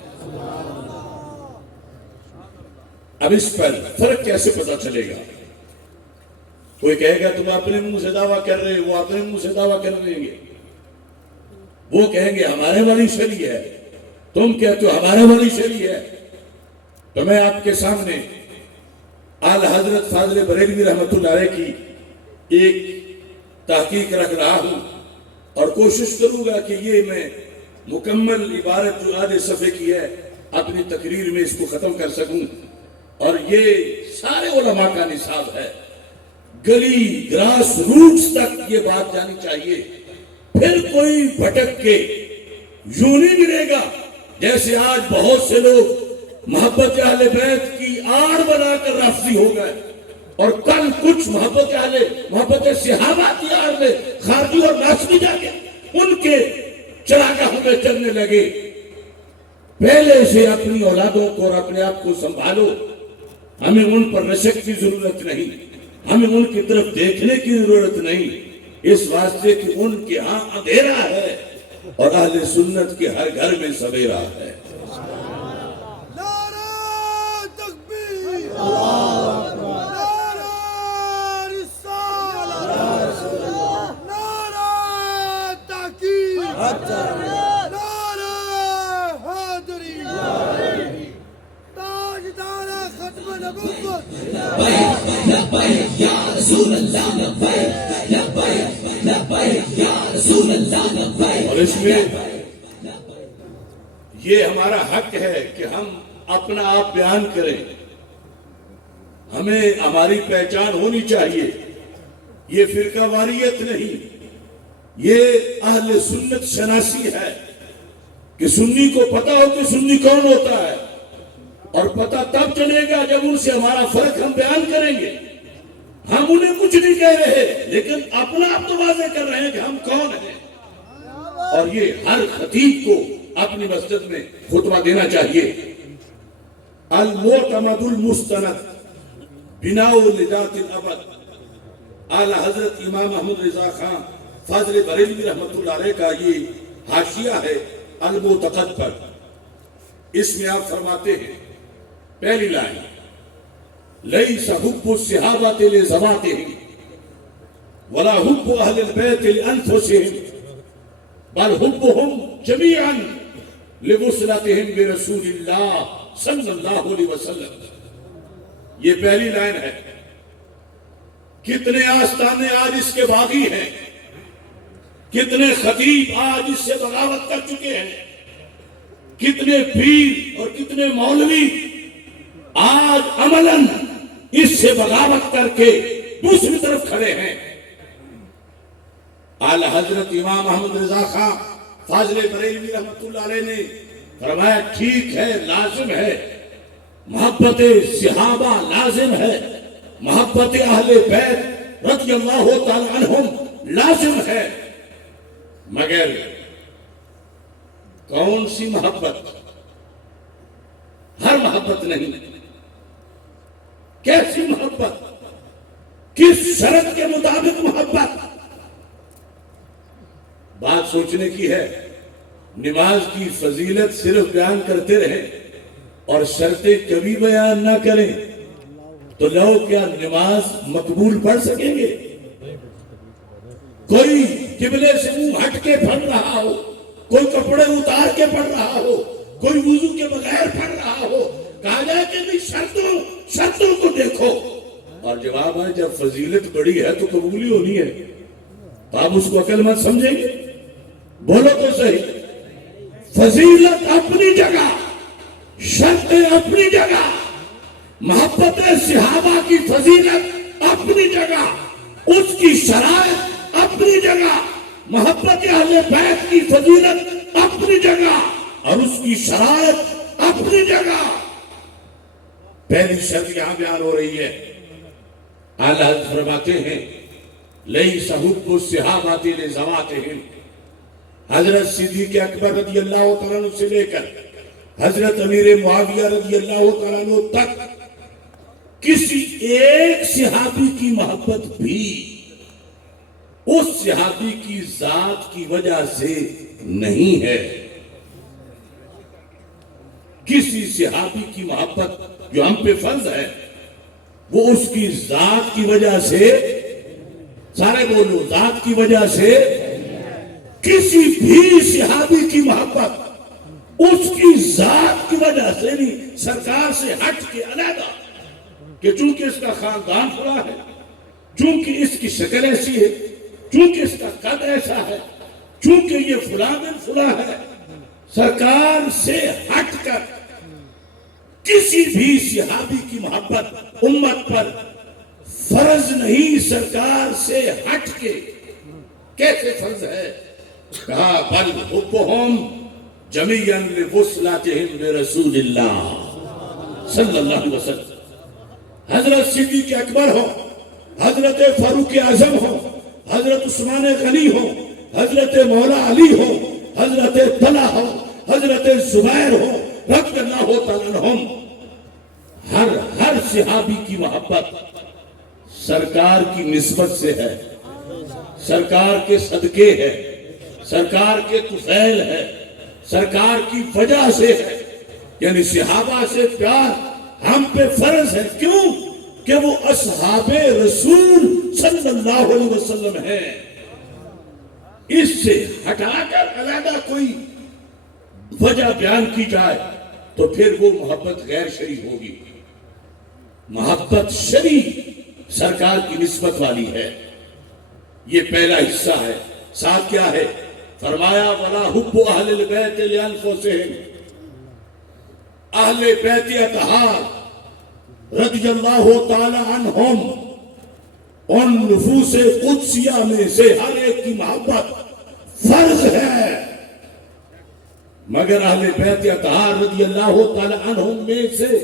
اب اس پر فرق کیسے پتا چلے گا؟ کوئی کہے گا تم اپنے منہ سے دعویٰ کر رہے، وہ اپنے منہ سے دعویٰ کر لیں گے. وہ کہیں گے ہمارے والی شرعی ہے، تم کہتے ہو ہمارے والی شرعی ہے. تو میں آپ کے سامنے اعلی حضرت فاضل بریلوی رحمۃ اللہ علیہ کی ایک تحقیق رکھ رہا ہوں اور کوشش کروں گا کہ یہ میں مکمل عبارت جو آدھے صفحے کی ہے اپنی تقریر میں اس کو ختم کر سکوں. اور یہ سارے علماء کا نصاب ہے، گلی گراس روٹس تک یہ بات جانی چاہیے. پھر کوئی بھٹک کے یوں نہیں ملے گا جیسے آج بہت سے لوگ محبت اہل بیت کی آڑ بنا کر رافضی ہو گئے، اور کل کچھ محبت صحابہ کی آڑ میں خارجی اور ناسبی جا کے ان کے چراگاہوں میں چلنے لگے. پہلے سے اپنی اولادوں کو اور اپنے آپ کو سنبھالو. ہمیں ان پر رشک کی ضرورت نہیں، ہمیں ان کی طرف دیکھنے کی ضرورت نہیں، اس واسطے کہ ان کے ہاں اندھیرا ہے اور اہل سنت کے ہر گھر میں سویرا ہے. نعرہ تکبیر، نعرہ رسالت، نعرہ تحقیق، نعرہ حیدری، تاجدار ختم نبوت. لبیک یا رسول اللہ، لبیک لبیک لبیک یا رسول اللہ، لبیک. اور اس میں یہ ہمارا حق ہے کہ ہم اپنا آپ بیان کریں. ہمیں ہماری پہچان ہونی چاہیے. یہ فرقہ واریت نہیں، یہ اہل سنت شناسی ہے کہ سنی کو پتا ہو کہ سنی کون ہوتا ہے. اور پتہ تب چلے گا جب ان سے ہمارا فرق ہم بیان کریں گے. ہم انہیں کچھ نہیں کہہ رہے لیکن اپنا آپ تو واضح کر رہے ہیں کہ ہم کون ہیں. اور یہ ہر خطیب کو اپنی مسجد میں خطبہ دینا چاہیے. المعتمد المستند بناء لذات الابد. اعلی حضرت امام محمد رضا خان فاضل بریلوی رحمۃ اللہ علیہ کا یہ حاشیہ ہے المعتقد پر. اس میں آپ فرماتے ہیں پہلی لائن لیس حب الصحابۃ لذواتہم ولا حب اہل البیت لانفسہم بل حبہم جمیعا لوصلتہم برسول اللہ صلی اللہ علیہ وسلم. یہ پہلی لائن ہے. کتنے آستانے آج اس کے باغی ہیں, کتنے خطیب آج اس سے بغاوت کر چکے ہیں, کتنے پیر اور کتنے مولوی آج عملاً اس سے بغاوت کر کے دوسری طرف کھڑے ہیں. اعلی حضرت امام محمد رضا خان فاضل بریلوی رحمۃ اللہ علیہ نے فرمایا ٹھیک ہے, لازم ہے, محبت صحابہ لازم ہے, محبت اہل بیت رضی اللہ تعالی عنہم لازم ہے, مگر کون سی محبت؟ ہر محبت نہیں. کیسی محبت؟ کس شرط کے مطابق محبت؟ بات سوچنے کی ہے. نماز کی فضیلت صرف بیان کرتے رہے اور شرطیں کبھی بیان نہ کریں تو لوگ کیا نماز مقبول پڑھ سکیں گے؟ کوئی قبلے سے منہ ہٹ کے پڑھ رہا ہو, کوئی کپڑے اتار کے پڑھ رہا ہو, کوئی وضو کے بغیر پڑھ رہا ہو, کہا جائے کہ نہیں شرطوں کو دیکھو. اور جواب ہے جب فضیلت بڑی ہے تو قبولی ہونی ہے, تو آپ اس کو عقل مند سمجھیں گے؟ بولو تو صحیح. فضیلت اپنی جگہ, شرطیں اپنی جگہ, محبت صحابہ کی فضیلت اپنی جگہ, اس کی شرائط اپنی جگہ, محبت اہل بیت کی فضیلت اپنی جگہ اور اس کی شرائط اپنی جگہ. پہلی شرط یہاں بیان ہو رہی ہے. اعلی حضرت فرماتے ہیں لیس حب الصحابۃ لذواتہم. حضرت صدیق اکبر رضی اللہ تعالیٰ عنہ سے لے کر حضرت امیر معاویہ رضی اللہ تعالیٰ عنہ تک کسی ایک صحابی کی محبت بھی اس صحابی کی ذات کی وجہ سے نہیں ہے. کسی صحابی کی محبت جو ہم پہ فرض ہے وہ اس کی ذات کی وجہ سے, سارے بولو, ذات کی وجہ سے. کسی بھی صحابی کی محبت اس کی ذات کی وجہ سے نہیں, سرکار سے ہٹ کے علیحدہ کہ چونکہ اس کا خاندان فلاں ہے, چونکہ اس کی شکل ایسی ہے, چونکہ اس کا قد ایسا ہے, چونکہ یہ فلاں بن فلاں ہے, سرکار سے ہٹ کر کسی بھی صحابی کی محبت امت پر فرض نہیں. سرکار سے ہٹ کے کیسے فرض ہے؟ کہا بل حبہم جمیعا لوصلتہم برسول اللہ صلی اللہ علیہ وسلم. حضرت صدیق اکبر ہو, حضرت فاروق اعظم ہو, حضرت عثمان غنی ہو, حضرت مولا علی ہو, حضرت طلحہ ہو, حضرت زبیر ہو رضی اللہ تعالیٰ عنہم, ہر صحابی کی محبت سرکار کی نسبت سے ہے, سرکار کے صدقے ہے, سرکار کے طفیل ہے, سرکار کی وجہ سے ہے. یعنی صحابہ سے پیار ہم پہ فرض ہے. کیوں؟ کہ وہ اصحاب رسول صلی اللہ علیہ وسلم ہے. اس سے ہٹا کر علیحدہ کوئی وجہ بیان کی جائے تو پھر وہ محبت غیر شرعی ہوگی. محبت شرعی سرکار کی نسبت والی ہے. یہ پہلا حصہ ہے. ساتھ کیا ہے؟ فرمایا وَلَا حُبُّ أَهْلِ الْبَيْتِ لِأَنفُسِهِمْ. اہل بیت اطہار رضی اللہ تعالی عنہم ان نفوس قدسیہ میں سے ہر ایک کی محبت فرض ہے. مگر اہل بیت اطہار رضی اللہ تعالی عنہم میں سے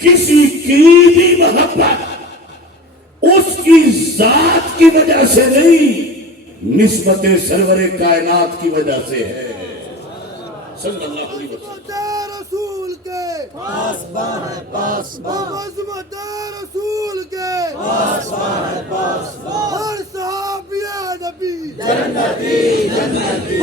کسی کی بھی محبت اس کی ذات کی وجہ سے نہیں، نسبت سرور کائنات کی وجہ سے ہے صلی اللہ علیہ وسلم۔ عظمت رسول کے پاسبان ہے پاسبان، عظمت رسول کے پاسبان ہے پاسبان، ہر صحابی نبی جنتی جنتی،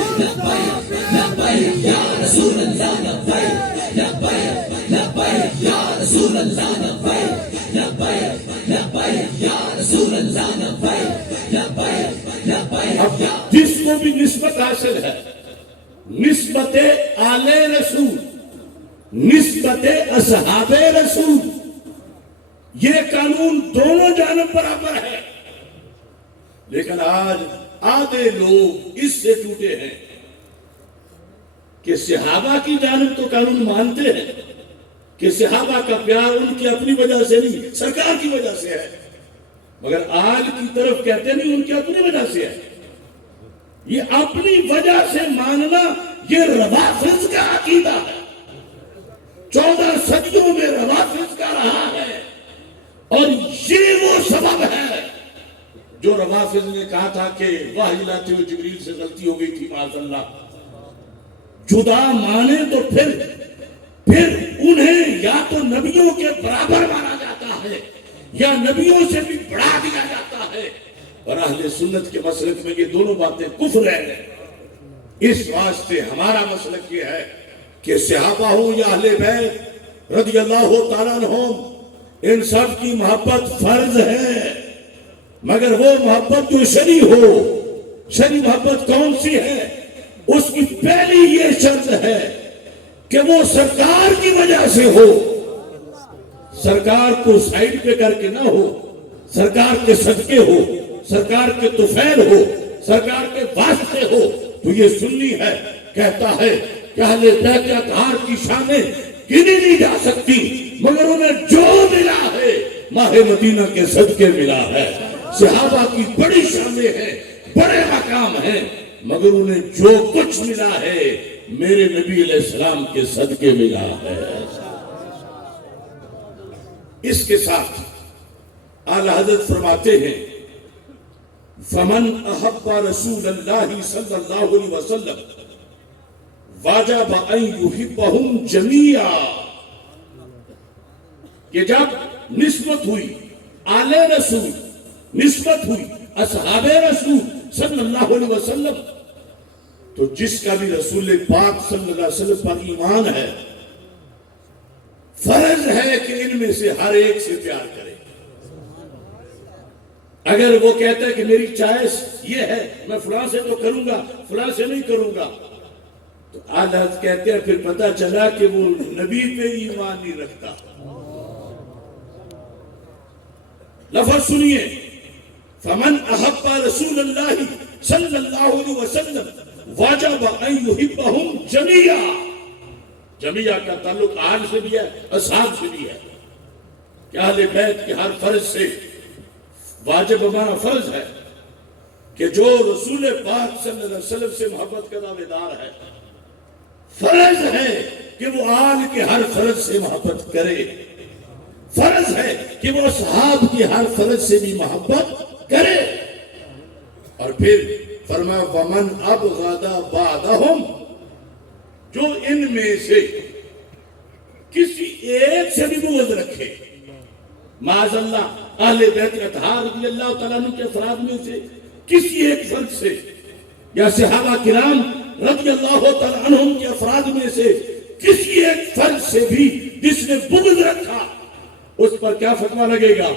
لبیک یا رسول اللہ، لبیک لبیک لبیک یا رسول اللہ، لبیک لبیک لبیک یا رسول اللہ، لبیک لبیک لبیک یا۔ جس کو بھی نسبت حاصل ہے، نسبت آل رسول، نسبت اصحاب رسول، یہ قانون دونوں جانب برابر ہے، لیکن آج آدھے لوگ اس سے ٹوٹے ہیں کہ صحابہ کی جانب تو قانون مانتے ہیں کہ صحابہ کا پیار ان کی اپنی وجہ سے نہیں، سرکار کی وجہ سے ہے، مگر آل کی طرف کہتے نہیں ان کی اپنی وجہ سے ہے۔ یہ اپنی وجہ سے ماننا یہ روافض کا عقیدہ ہے، 14 صدیوں میں روافض کا رہا ہے، اور یہ وہ سبب ہے جو روافض نے کہا تھا کہ وحی لاتے ہوئے جبریل سے غلطی ہو گئی تھی معاذ اللہ۔ جدا مانے تو پھر انہیں یا تو نبیوں کے برابر مانا جاتا ہے یا نبیوں سے بھی بڑھا دیا جاتا ہے، اور اہل سنت کے مسلک میں یہ دونوں باتیں کفر ہیں۔ اس واسطے ہمارا مسلک یہ ہے کہ صحابہ ہوں یا اہل بیت رضی اللہ تعالیٰ عنہم، ان سب کی محبت فرض ہے، مگر وہ محبت جو شرعی ہو۔ شرعی محبت کون سی ہے؟ اس کی پہلی یہ شرط ہے کہ وہ سرکار کی وجہ سے ہو، سرکار کو سائیڈ پہ کر کے نہ ہو، سرکار کے صدقے ہو، سرکار کے طفیل ہو، سرکار کے واسطے ہو، تو یہ سنی ہے، کہتا ہے کہ اہل بیت اطہار کی شانیں گنی نہیں جا سکتی، مگر انہیں جو ملا ہے ماہ مدینہ کے صدقے ملا ہے۔ صحابہ کی بڑی شانیں ہیں، بڑے مقام ہیں، مگر انہیں جو کچھ ملا ہے میرے نبی علیہ السلام کے صدقے ملا ہے۔ اس کے ساتھ اعلیٰ حضرت فرماتے ہیں فمن احب رسول اللہ صلی اللہ علیہ وسلم واجب ان یحبہم جمیعا، کہ جب نسبت ہوئی آل رسول، نسبت ہوئی اصحاب رسول صلی اللہ علیہ وسلم، تو جس کا بھی رسول پاک صلی اللہ علیہ وسلم پر ایمان ہے، فرض ہے کہ ان میں سے ہر ایک سے پیار کرے۔ اگر وہ کہتا ہے کہ میری چوائس یہ ہے، میں فلاں سے تو کروں گا، فلاں سے نہیں کروں گا، تو اعلیٰ کہتے ہیں پھر پتہ چلا کہ وہ نبی پہ ایمان نہیں رکھتا۔ لفظ سنیے، فمن احب رسول اللہ صلی اللہ علیہ وسلم واجب ان یحبہم جمیعا، جمیعا کا تعلق آل سے بھی ہے، اصحاب سے بھی ہے، کہ اہل بیت کے ہر فرض سے واجب ہمارا فرض ہے کہ جو رسول پاک صلی اللہ علیہ وسلم سے محبت کا دعوے دار ہے، فرض ہے کہ وہ آل کے ہر فرض سے محبت کرے، فرض ہے کہ وہ اصحاب کے ہر فرض سے بھی محبت کرے۔ اور پھر فرمایا ومن ابغض بعضهم، جو ان میں سے کسی ایک سے بھی بغض رکھے، معاذ اللہ اہل بیت اطہار رضی اللہ تعالیٰ عنہ کے افراد میں سے کسی ایک فرد سے، یا صحابہ کرام رضی اللہ تعالیٰ عنہم کے افراد میں سے کسی ایک فرد سے بھی جس نے بغض رکھا، اس پر کیا فتویٰ لگے گا؟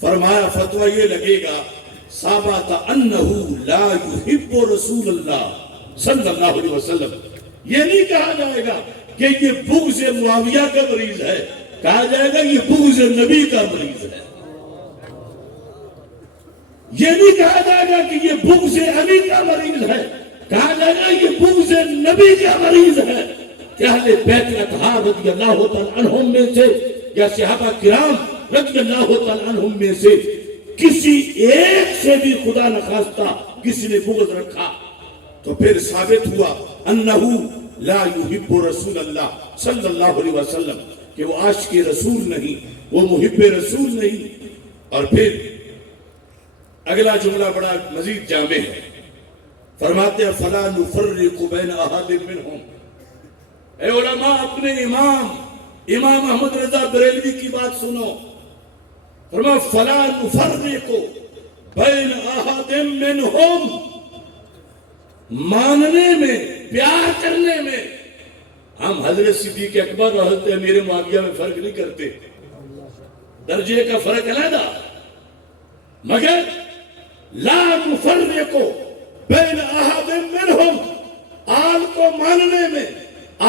فرمایا فتویٰ یہ لگے گا ثابت انہ لا یحب رسول اللہ صلی اللہ علیہ وسلم۔ یہ نہیں کہا جائے گا کہ یہ بغض معاویہ کا مریض ہے، کہا جائے گا یہ بغض نبی کا مریض ہے۔ یہ نہیں کہا جائے گا کہ یہ بغض علی کا مریض ہے، کہا جائے گا یہ بغض نبی کا مریض ہے، کہ اہل بیت اطہار رضی اللہ تعالیٰ عنہم میں سے یا صحابہ کرام رضی اللہ تعالیٰ عنہم میں سے کسی ایک سے بھی خدا نخواستہ کسی نے بغض رکھا، تو پھر ثابت ہوا انہو لا یحب رسول اللہ صلی اللہ علیہ وسلم، کہ وہ عاشق رسول نہیں، وہ محب رسول نہیں۔ اور پھر اگلا جملہ بڑا مزید جامع ہے، فرماتے ہیں فَلَا نُفَرِّقُ بَيْنَ أَحَدٍ مِّنْهُمْ۔ اے علماء اپنے امام احمد رضا بریلوی کی بات سنو، فرمایا فَلَا نُفَرِّقُ بَيْنَ أَحَدٍ مِّنْهُمْ، ماننے میں، پیار کرنے میں ہم حضرت صدیق اکبر اور حضرت امیر معاویہ میں فرق نہیں کرتے، درجے کا فرق علیحدہ، مگر لا نفرق بین احد منہم، آل کو ماننے میں،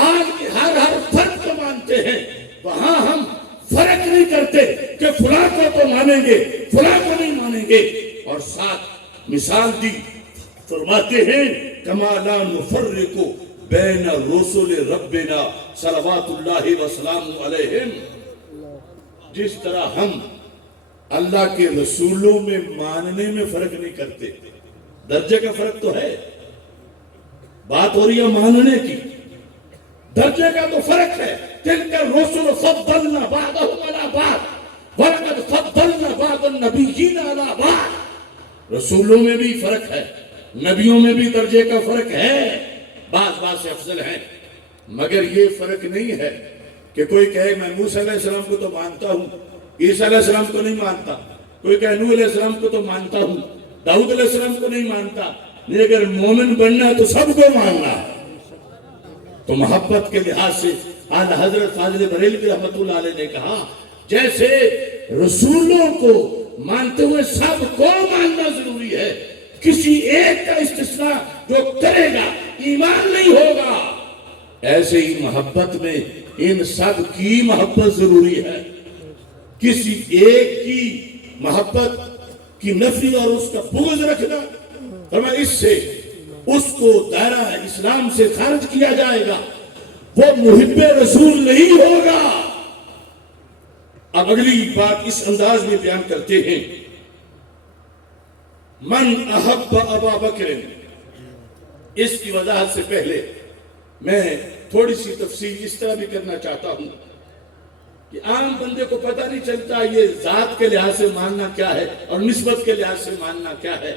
آل کے ہر فرق کو مانتے ہیں، وہاں ہم فرق نہیں کرتے کہ فلاں کو تو مانیں گے فلاں کو نہیں مانیں گے۔ اور ساتھ مثال دی، فرماتے ہیں کما لا نفرق بین رسول ربنا صلوات اللہ وسلام علیہم، جس طرح ہم اللہ کے رسولوں میں ماننے میں فرق نہیں کرتے، درجے کا فرق تو ہے، بات ہو رہی ہے ماننے کی، درجے کا تو فرق ہے۔ تلک الرسل فضلنا بعضهم علی بعض ولقد فضلنا بعض النبیین علی بعض، رسولوں میں بھی فرق ہے، نبیوں میں بھی درجے کا فرق ہے، بعض سے افضل ہیں، مگر یہ فرق نہیں ہے کہ کوئی کہے میں موسیٰ علیہ السلام کو تو مانتا ہوں، عیسیٰ علیہ السلام کو نہیں مانتا، کوئی کہے نوح علیہ السلام کو تو مانتا ہوں، داؤد علیہ السلام کو نہیں مانتا۔ نہیں، اگر مومن بننا ہے تو سب کو ماننا ہے۔ تو محبت کے لحاظ سے اعلیٰ حضرت فاضل بریلوی رحمۃ اللہ علیہ نے کہا جیسے رسولوں کو مانتے ہوئے سب کو ماننا ضروری ہے، کسی ایک کا استثناء جو کرے گا ایمان نہیں ہوگا، ایسے ہی محبت میں ان سب کی محبت ضروری ہے۔ کسی ایک کی محبت کی نفی اور اس کا بغض رکھنا، فرمایا اس سے اس کو دائرہ اسلام سے خارج کیا جائے گا، وہ محب رسول نہیں ہوگا۔ اب اگلی بات اس انداز میں بیان کرتے ہیں، من احب ابا بکر، اس کی وضاحت سے پہلے میں تھوڑی سی تفصیل اس طرح بھی کرنا چاہتا ہوں کہ عام بندے کو پتہ نہیں چلتا یہ ذات کے لحاظ سے ماننا کیا ہے اور نسبت کے لحاظ سے ماننا کیا ہے،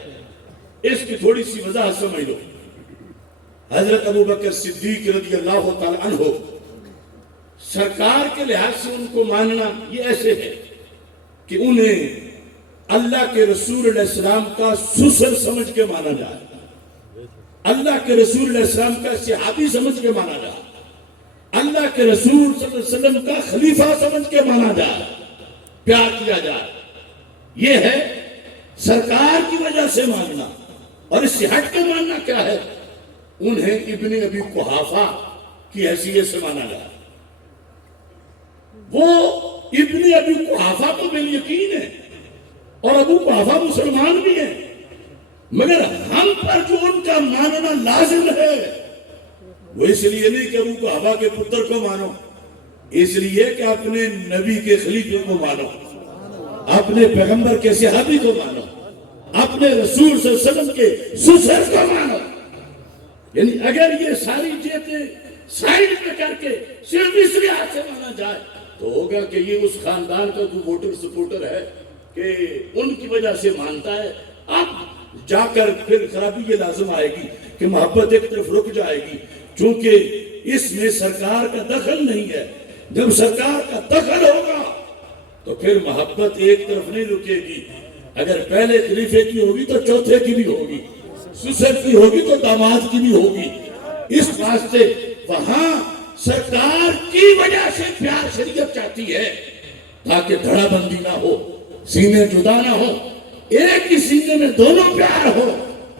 اس کی تھوڑی سی وضاحت سمجھ لو۔ حضرت ابو بکر صدیق رضی اللہ تعالی عنہ، سرکار کے لحاظ سے ان کو ماننا یہ ایسے ہے کہ انہیں اللہ کے رسول علیہ السلام کا سسر سمجھ کے مانا جائے، اللہ کے رسول علیہ السلام کا صحابی سمجھ کے مانا جائے، اللہ کے رسول صلی اللہ علیہ وسلم کا خلیفہ سمجھ کے مانا جائے، پیار کیا جائے، یہ ہے سرکار کی وجہ سے ماننا۔ اور اس سے ہٹ کے ماننا کیا ہے؟ انہیں ابن ابی قحافہ کی حیثیت سے مانا جائے۔ وہ ابن ابی قحافہ کو بالیقین ہے اور ابو قحافہ مسلمان بھی ہیں، مگر ہم پر جو ان کا ماننا لازم ہے وہ اس لیے نہیں کہ ابو قحافہ کے پتر کو مانو، اس لیے کہ اپنے نبی کے خلیفے کو مانو، اپنے پیغمبر کے صحابی کو مانو، اپنے رسول صلی اللہ علیہ وسلم کے سسر کو مانو۔ یعنی اگر یہ ساری چیزیں سائیڈ پہ کر کے صرف اس لحاظ سے مانا جائے تو ہوگا کہ یہ اس خاندان کا کوئی ووٹر سپورٹر ہے کہ ان کی وجہ سے مانتا ہے۔ اب جا کر پھر خرابی یہ لازم آئے گی کہ محبت ایک طرف رک جائے گی، چونکہ اس میں سرکار کا دخل نہیں ہے۔ جب سرکار کا دخل ہوگا تو پھر محبت ایک طرف نہیں رکے گی، اگر پہلے خلیفے کی ہوگی تو چوتھے کی بھی ہوگی، سسر کی ہوگی تو داماد کی بھی ہوگی۔ اس واسطے وہاں سرکار کی وجہ سے پیار شریعت چاہتی ہے تاکہ دھڑا بندی نہ ہو، سینے جدا نہ ہو، ایک ہی سینے میں دونوں پیار ہو۔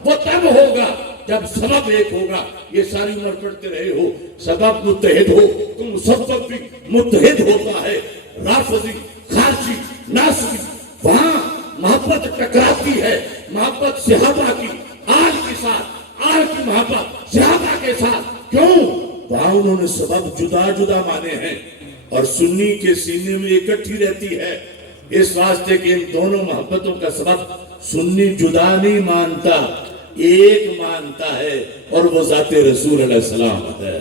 وہ تب ہوگا جب سبب ایک ہوگا۔ یہ ساری عمر پڑھتے رہے ہو، سبب متحد ہو تو مسبب بھی متحد ہوتا ہے۔ رافضی، خارجی، ناصری، وہاں محبت ٹکراتی ہے، محبت صحابہ کی آل کے ساتھ، آل کی محبت صحابہ کے ساتھ۔ کیوں؟ وہاں انہوں نے سبب جدا جدا مانے ہیں اور سنی کے سینے میں اکٹھی رہتی ہے، اس واسطے کہ ان دونوں محبتوں کا سبب سنی جدا نہیں مانتا، ایک مانتا ہے اور وہ ذات رسول علیہ السلام ہے۔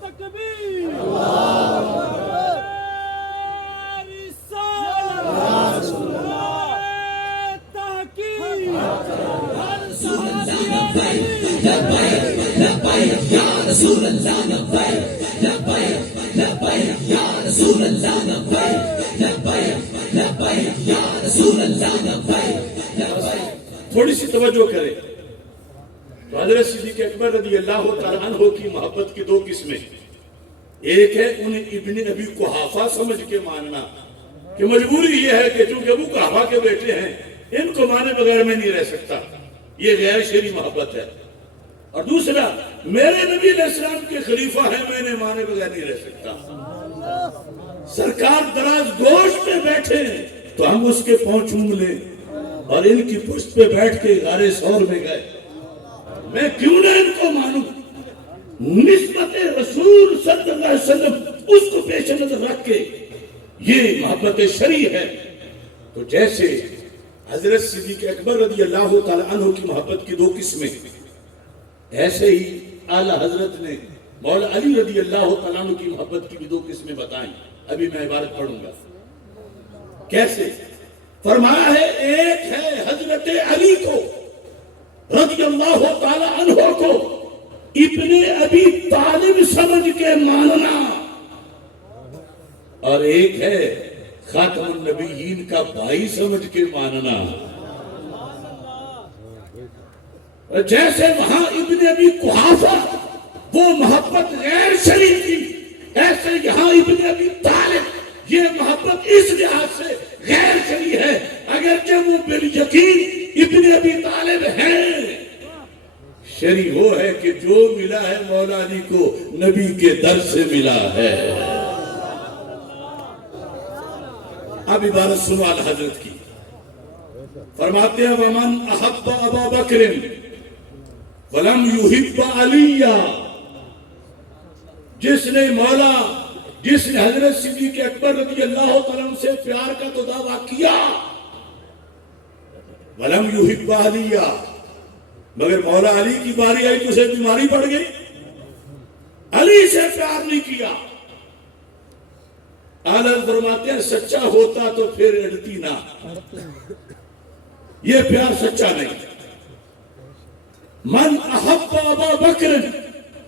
تکبیر لبیک یا رسول اللہ لبیک لبیک لبیک یا رسول اللہ لبیک لبیک لبیک یا رسول اللہ لبیک۔ تھوڑی سی توجہ کریں تو حضرت صدیق اکبر رضی اللہ تعالیٰ عنہ کی محبت کی دو قسمیں، ایک ہے انہیں ابن ابی قحافہ سمجھ کے ماننا کہ مجبوری یہ ہے کہ چونکہ ابو قحافہ کے بیٹے ہیں ان کو مانے بغیر میں نہیں رہ سکتا، یہ غیر شرعی محبت ہے۔ اور دوسرا میرے نبی علیہ السلام کے خلیفہ ہیں، میں انہیں مانے بغیر نہیں رہ سکتا۔ سرکار دراز گوشت پہ بیٹھے ہیں تو ہم اس کے پاؤں چوم لیں اور ان کی پشت پہ بیٹھ کے غار ثور میں گئے، میں کیوں نہ ان کو مانوں؟ نسبت رسول صلی اللہ علیہ وسلم اس کو پیش نظر رکھ کے یہ محبت شرعی ہے۔ تو جیسے حضرت صدیق اکبر رضی اللہ تعالیٰ عنہ کی محبت کی دو قسمیں، ایسے ہی اعلیٰ حضرت نے مولا علی رضی اللہ تعالیٰ عنہ کی محبت کی بھی دو قسمیں بتائیں۔ ابھی میں عبارت پڑھوں گا کیسے۔ فرمایا ہے ایک ہے حضرت علی کو رضی اللہ تعالیٰ عنہ کو ابن ابی طالب سمجھ کے ماننا، اور ایک ہے خاتم النبیین کا بھائی سمجھ کے ماننا۔ جیسے وہاں ابن ابی قحافہ وہ محبت غیر شرعی تھی، ایسے یہاں ابن ابی طالب یہ محبت اس لحاظ سے غیر شرعی ہے، اگرچہ وہ بالیقین ابن ابی طالب ہیں۔ شرعی وہ ہے کہ جو ملا ہے مولا علی کو نبی کے در سے ملا ہے۔ اب عبارت سنو اعلیٰ حضرت کی، فرماتے ہیں وَمَنْ أَحَبَّ أَبَا بَكْرٍ وَلَمْ يُحِبَّ عَلِيًّا، جس نے حضرت صدیق اکبر رضی اللہ تعالیٰ عنہ سے پیار کا تو دعویٰ کیا، وَلَمْ يُحِبَّ عَلِيًّا، مگر مولا علی کی باری آئی تو اسے بیماری پڑ گئی، علی سے پیار نہیں کیا۔ اعلیٰ فرماتے ہیں سچا ہوتا تو پھر اڑتی نہ، یہ پیار سچا نہیں۔ من احب ابا بکر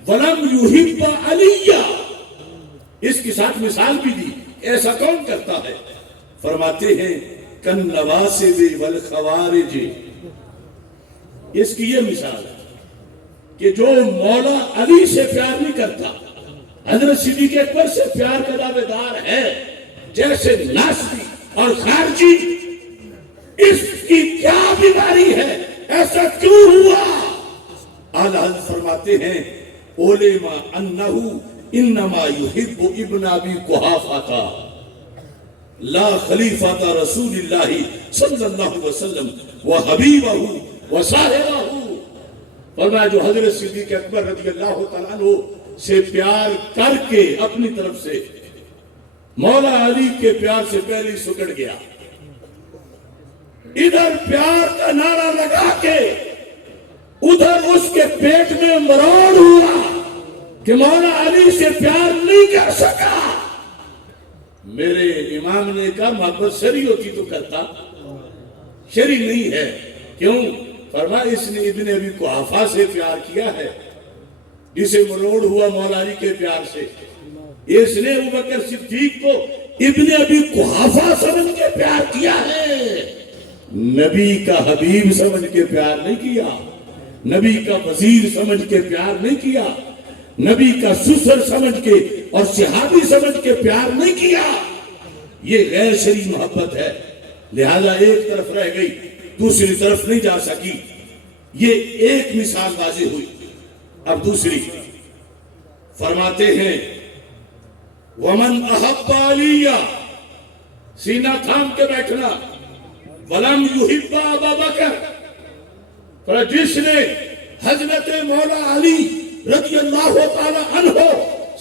ولم یحب علی، اس کے ساتھ مثال بھی دی، ایسا کون کرتا ہے؟ فرماتے ہیں کن نواسب والخوارج، اس کی یہ مثال ہے کہ جو مولا علی سے پیار نہیں کرتا، حضرت صدیق اکبر سے پیار کا دعوے دار ہے، جیسے ناصری اور خارجی، اس کی کیا بیماری ہے، ایسا کیوں ہوا؟ اعلیٰ حضرت فرماتے ہیں علما انہو انما یحب ابن ابی قحافہ لا خلیفۃ رسول اللہ صلی اللہ علیہ وسلم وحبیبہ وصاحبہ، فرمایا جو حضرت صدیق اکبر رضی اللہ تعالیٰ عنہ سے پیار کر کے اپنی طرف سے مولا علی کے پیار سے پہلے سکڑ گیا، ادھر پیار کا نعرہ لگا کے ادھر اس کے پیٹ میں مروڑ ہوا کہ مولا علی سے پیار نہیں کر سکا۔ میرے امام نے کہا محبت شرعی ہوتی تو کرتا، شرعی نہیں ہے، کیوں؟ فرمایا اس نے ابن ابی قحافہ سے پیار کیا ہے، جسے مروڑ ہوا مولا علی کے پیار سے، اس نے ابوبکر صدیق کو ابن ابی قحافہ سمجھ کے پیار کیا ہے، نبی کا حبیب سمجھ کے پیار نہیں کیا، نبی کا وزیر سمجھ کے پیار نہیں کیا، نبی کا سسر سمجھ کے اور صحابی سمجھ کے پیار نہیں کیا، یہ غیر شرعی محبت ہے، لہذا ایک طرف رہ گئی دوسری طرف نہیں جا سکی، یہ ایک مثال واضح ہوئی۔ اب دوسری فرماتے ہیں ومن احب علی، سینہ تھام کے بیٹھنا، ولم یحب ابا بکر، پر جس نے حضرت مولا علی رضی اللہ تعالی عنہ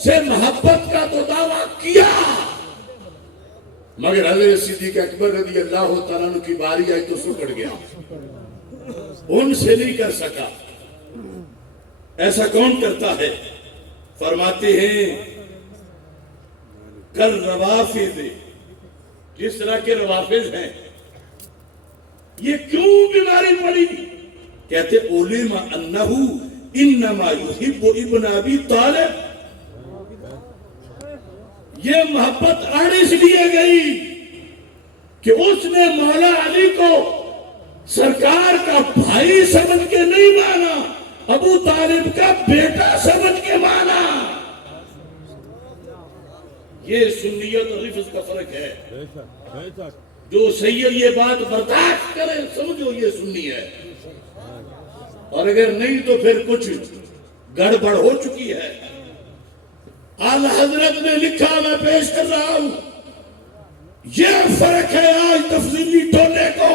سے محبت کا تو دعویٰ کیا، مگر حضرت صدیق اکبر رضی اللہ تعالیٰ عنہ کی باری آئی تو سکڑ گیا۔ ان سے نہیں کر سکا. ایسا کون کرتا ہے؟ فرماتے ہیں کر روافض، جس طرح کے روافض ہیں. یہ کیوں بیماری پڑی؟ کہتے علم انہ انما یحب ابن ابی طالب. یہ محبت اڑ اس لیے گئی کہ اس نے مولا علی کو سرکار کا بھائی سمجھ کے نہیں مانا، ابو طالب کا بیٹا سمجھ کے مانا. یہ سنیت اور رفض کا فرق ہے. جو سید یہ بات برداشت کرے سمجھو یہ سنی ہے، اور اگر نہیں تو پھر کچھ گڑبڑ ہو چکی ہے. اعلی حضرت نے لکھا، میں پیش کر رہا ہوں، یہ فرق ہے. آج تفصیلی ٹولے کو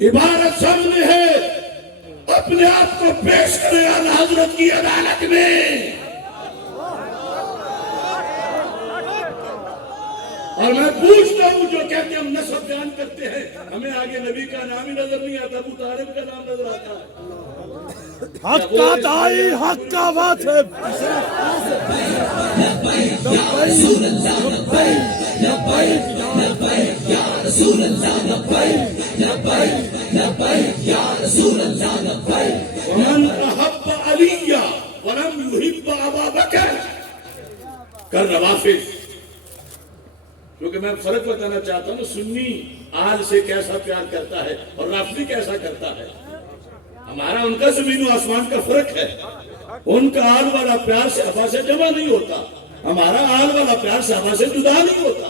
عبارت سامنے ہے، اپنے آپ کو پیش کرے اعلی حضرت کی عدالت میں. اور میں پوچھتا ہوں جو کہتے ہیں ہم نسب بیان کرتے ہیں، ہمیں آگے نبی کا نام ہی نظر نہیں آتا، ابو طالب کا نام نظر آتا ہے. حق کا دائی، حق کا واثب. ومن احب علی ولم یحب ابا بکر. کر روافض. کیونکہ میں فرق بتانا چاہتا ہوں، سنی آل سے کیسا پیار کرتا ہے اور رافضی کیسا کرتا ہے. ہمارا ان کا زمین و آسمان کا فرق ہے. ان کا آل والا پیار صحابہ سے جمع نہیں ہوتا، ہمارا آل والا پیار صحابہ سے جدا نہیں ہوتا.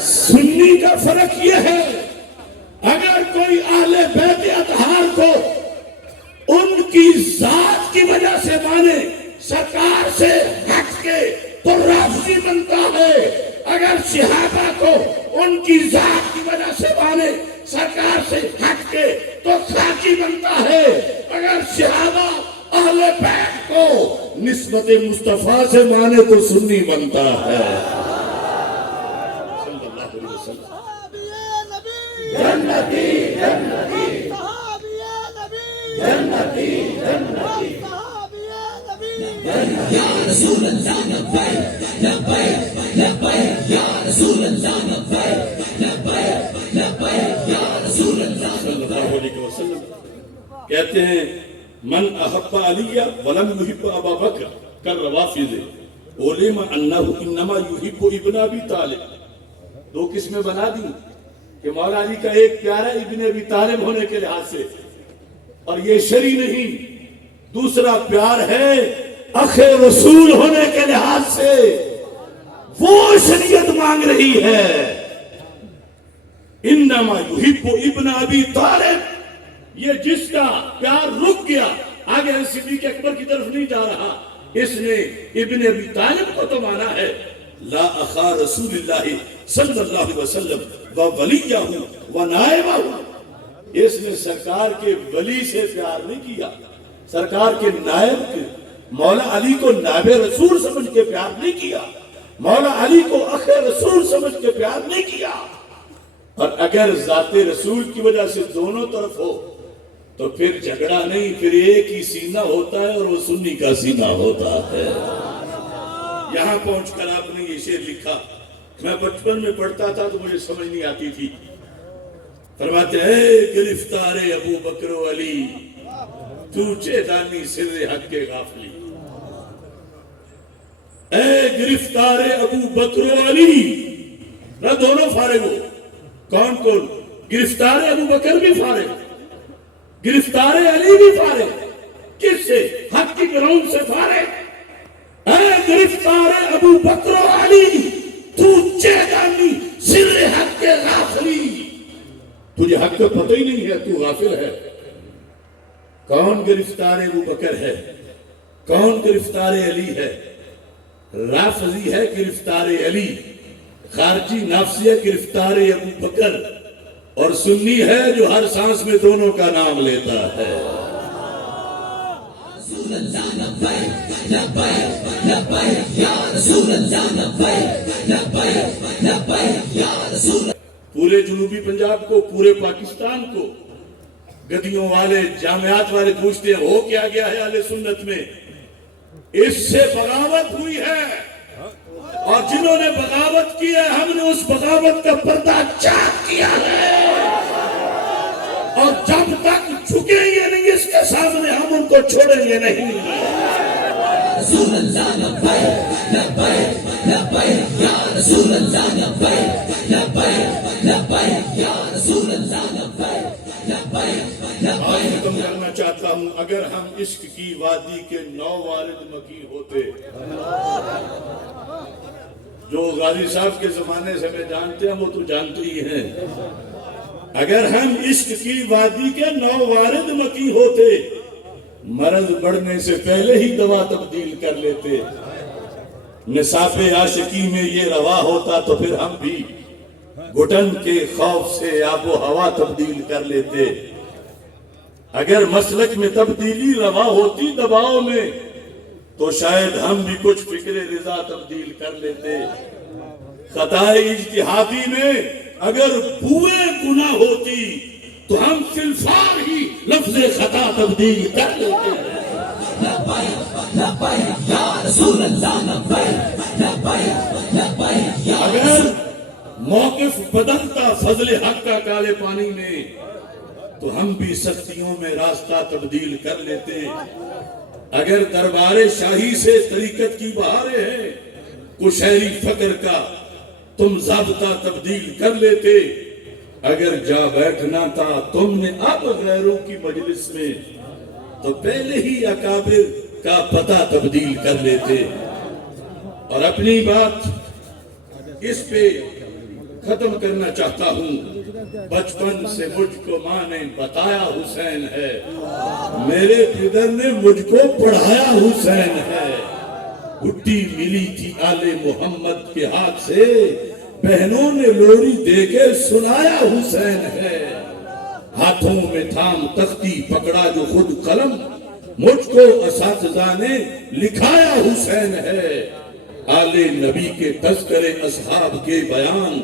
سنی کا فرق یہ ہے، اگر کوئی اہل بیت اطہار کو ان کی ذات کی وجہ سے مانے، سرکار سے ہٹ کے تو رافضی بنتا ہے. اگر صحابہ کو ان کی ذات کی وجہ سے مانے، سرکار سے ہٹ کے تو خاکی بنتا ہے. اگر صحابہ اہل بیت کو نسبت مصطفیٰ سے مانے تو سنی بنتا ہے. صلی اللہ علیہ وسلم. جنتی جنتی جنتی جنتی یا رسول اللہ لبیک لبیک لبیک یا رسول اللہ لبیک لبیک لبیک یا رسول اللہ صلی اللہ علیہ وسلم. کہتے ہیں من احب علی ولم یحب ابا بکر کر روافض علم انہ انما یحب ابن ابی طالب. دو قسمیں بنا دی کہ مولا علی کا ایک پیارا ابن ابی طالب ہونے کے لحاظ سے، اور یہ شرعی نہیں. دوسرا پیار ہے اخ رسول ہونے کے لحاظ سے، وہ شریعت مانگ رہی ہے. انما یحب ابن ابی طالب. یہ جس کا پیار رک گیا، آگے صدیق اکبر کی طرف نہیں جا رہا، اس نے ابن ابی طالب کو تو مانا ہے. لا اخا رسول اللہ صلی اللہ علیہ وسلم و ولیہ و نائبہ. اس نے سرکار کے ولی سے پیار نہیں کیا، سرکار کے نائب کے مولا علی کو نائب رسول سمجھ کے پیار نہیں کیا، مولا علی کو اخ رسول سمجھ کے پیار نہیں کیا. اور اگر ذات رسول کی وجہ سے دونوں طرف ہو تو پھر جھگڑا نہیں، پھر ایک ہی سینہ ہوتا ہے اور وہ سنی کا سینہ ہوتا ہے. یہاں پہنچ کر آپ نے یہ شعر لکھا. میں بچپن میں پڑھتا تھا تو مجھے سمجھ نہیں آتی تھی. فرماتے ہیں گرفتار ابو بکر و علی تو چیدانی سر حق کے غافلی. اے گرفتار ابو بکر و علی. نہ دونوں فارغ ہو. کون کون؟ گرفتار ابو بکر بھی فارغ، گرفتار علی بھی فارغ. کس سے؟ حق کی گراؤنڈ سے فارغ. اے گرفتار ابو بکر و علی تو چیدانی سر حق کے غافلی. تجھے حق کا پتہ ہی نہیں ہے، تو غافل ہے. کون گرفتار ابو بکر ہے؟ کون گرفتار علی ہے؟ رافضی ہے گرفتار علی، خارجی نافسی ہے گرفتار ابو بکر، اور سنی ہے جو ہر سانس میں دونوں کا نام لیتا ہے. رسول اللہ لبیک لبیک لبیک یا رسول اللہ لبیک لبیک لبیک یا رسول اللہ. پورے جنوبی پنجاب کو، پورے پاکستان کو گدیوں والے، جامعات والے پوچھتے ہیں ہو کیا گیا ہے اہل سنت میں؟ اس سے بغاوت ہوئی ہے، اور جنہوں نے بغاوت کی ہے ہم نے اس بغاوت کا پردہ چاک کیا ہے، اور جب تک جھکیں گے نہیں اس کے سامنے ہم ان کو چھوڑیں گے نہیں. رسول اللہ لبیک لبیک لبیک یا رسول اللہ لبیک لبیک لبیک یا رسول اللہ لبیک لبیک آج لبیک. ختم کرنا چاہتا ہوں، اگر ہم عشق کی وادی کے 9 والد مکی ہوتے، جو غازی صاحب کے زمانے سے میں جانتے ہیں وہ تو جانتے ہی ہیں، اگر ہم عشق کی وادی کے 9 والد مکی ہوتے، مرض بڑھنے سے پہلے ہی دوا تبدیل کر لیتے. نصاب عاشقی میں یہ روا ہوتا تو پھر ہم بھی گھٹن کے خوف سے آب و ہوا تبدیل کر لیتے. اگر مسلک میں تبدیلی روا ہوتی دباؤ میں تو شاید ہم بھی کچھ فکر رضا تبدیل کر لیتے. خطائے اجتہادی میں اگر بوئے گناہ ہوتی تو ہم فلفار ہی لفظ خطا تبدیل کر لیتے. لبیک لبیک یا رسول اللہ لبیک لبیک لبیک یا اگر موقف بدلتا فضل حق کا کالے پانی میں تو ہم بھی سختیوں میں راستہ تبدیل کر لیتے. اگر دربار شاہی سے طریقت کی بہاریں ہیں کشہری فقر کا تم ضابطہ تبدیل کر لیتے. اگر جا بیٹھنا تھا تم نے اب غیروں کی مجلس میں تو پہلے ہی اکابر کا پتہ تبدیل کر لیتے. اور اپنی بات اس پہ ختم کرنا چاہتا ہوں. بچپن سے مجھ کو ماں نے بتایا حسین ہے، میرے پدر نے مجھ کو پڑھایا حسین ہے. گٹی ملی تھی آل محمد کے ہاتھ سے، بہنوں نے لوری دے کے سنایا حسین ہے. ہاتھوں میں تھام تختی پکڑا جو خود قلم، مجھ کو اساتذہ نے لکھایا حسین ہے. آل نبی کے تذکرے اصحاب کے بیان،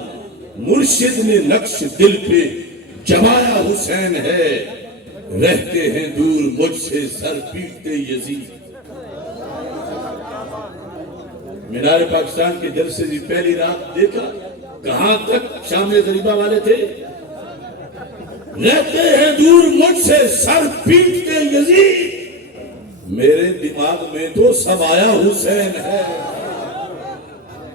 مرشد نے نقش دل پہ جمایا حسین ہے. رہتے ہیں دور مجھ سے سر پیٹتے یزید. مینار پاکستان کے جلسے سے پہلی رات دیکھا کہاں تک شام غریبہ والے تھے. رہتے ہیں دور مجھ سے سر پیٹتے یزید. میرے دماغ میں تو سمایا حسین ہے.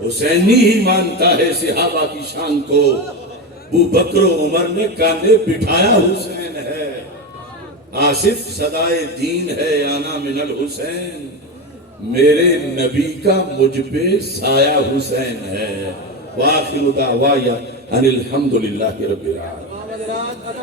حسینی ہی مانتا ہے صحابہ کی شان کو. ابو بکر و عمر نے کاندھے بٹھایا حسین ہے. آصف صدائے دین ہے آنا من الحسین، میرے نبی کا مجھ پہ سایہ حسین ہے. وآخر دعوایا ان الحمدللہ رب العالمین.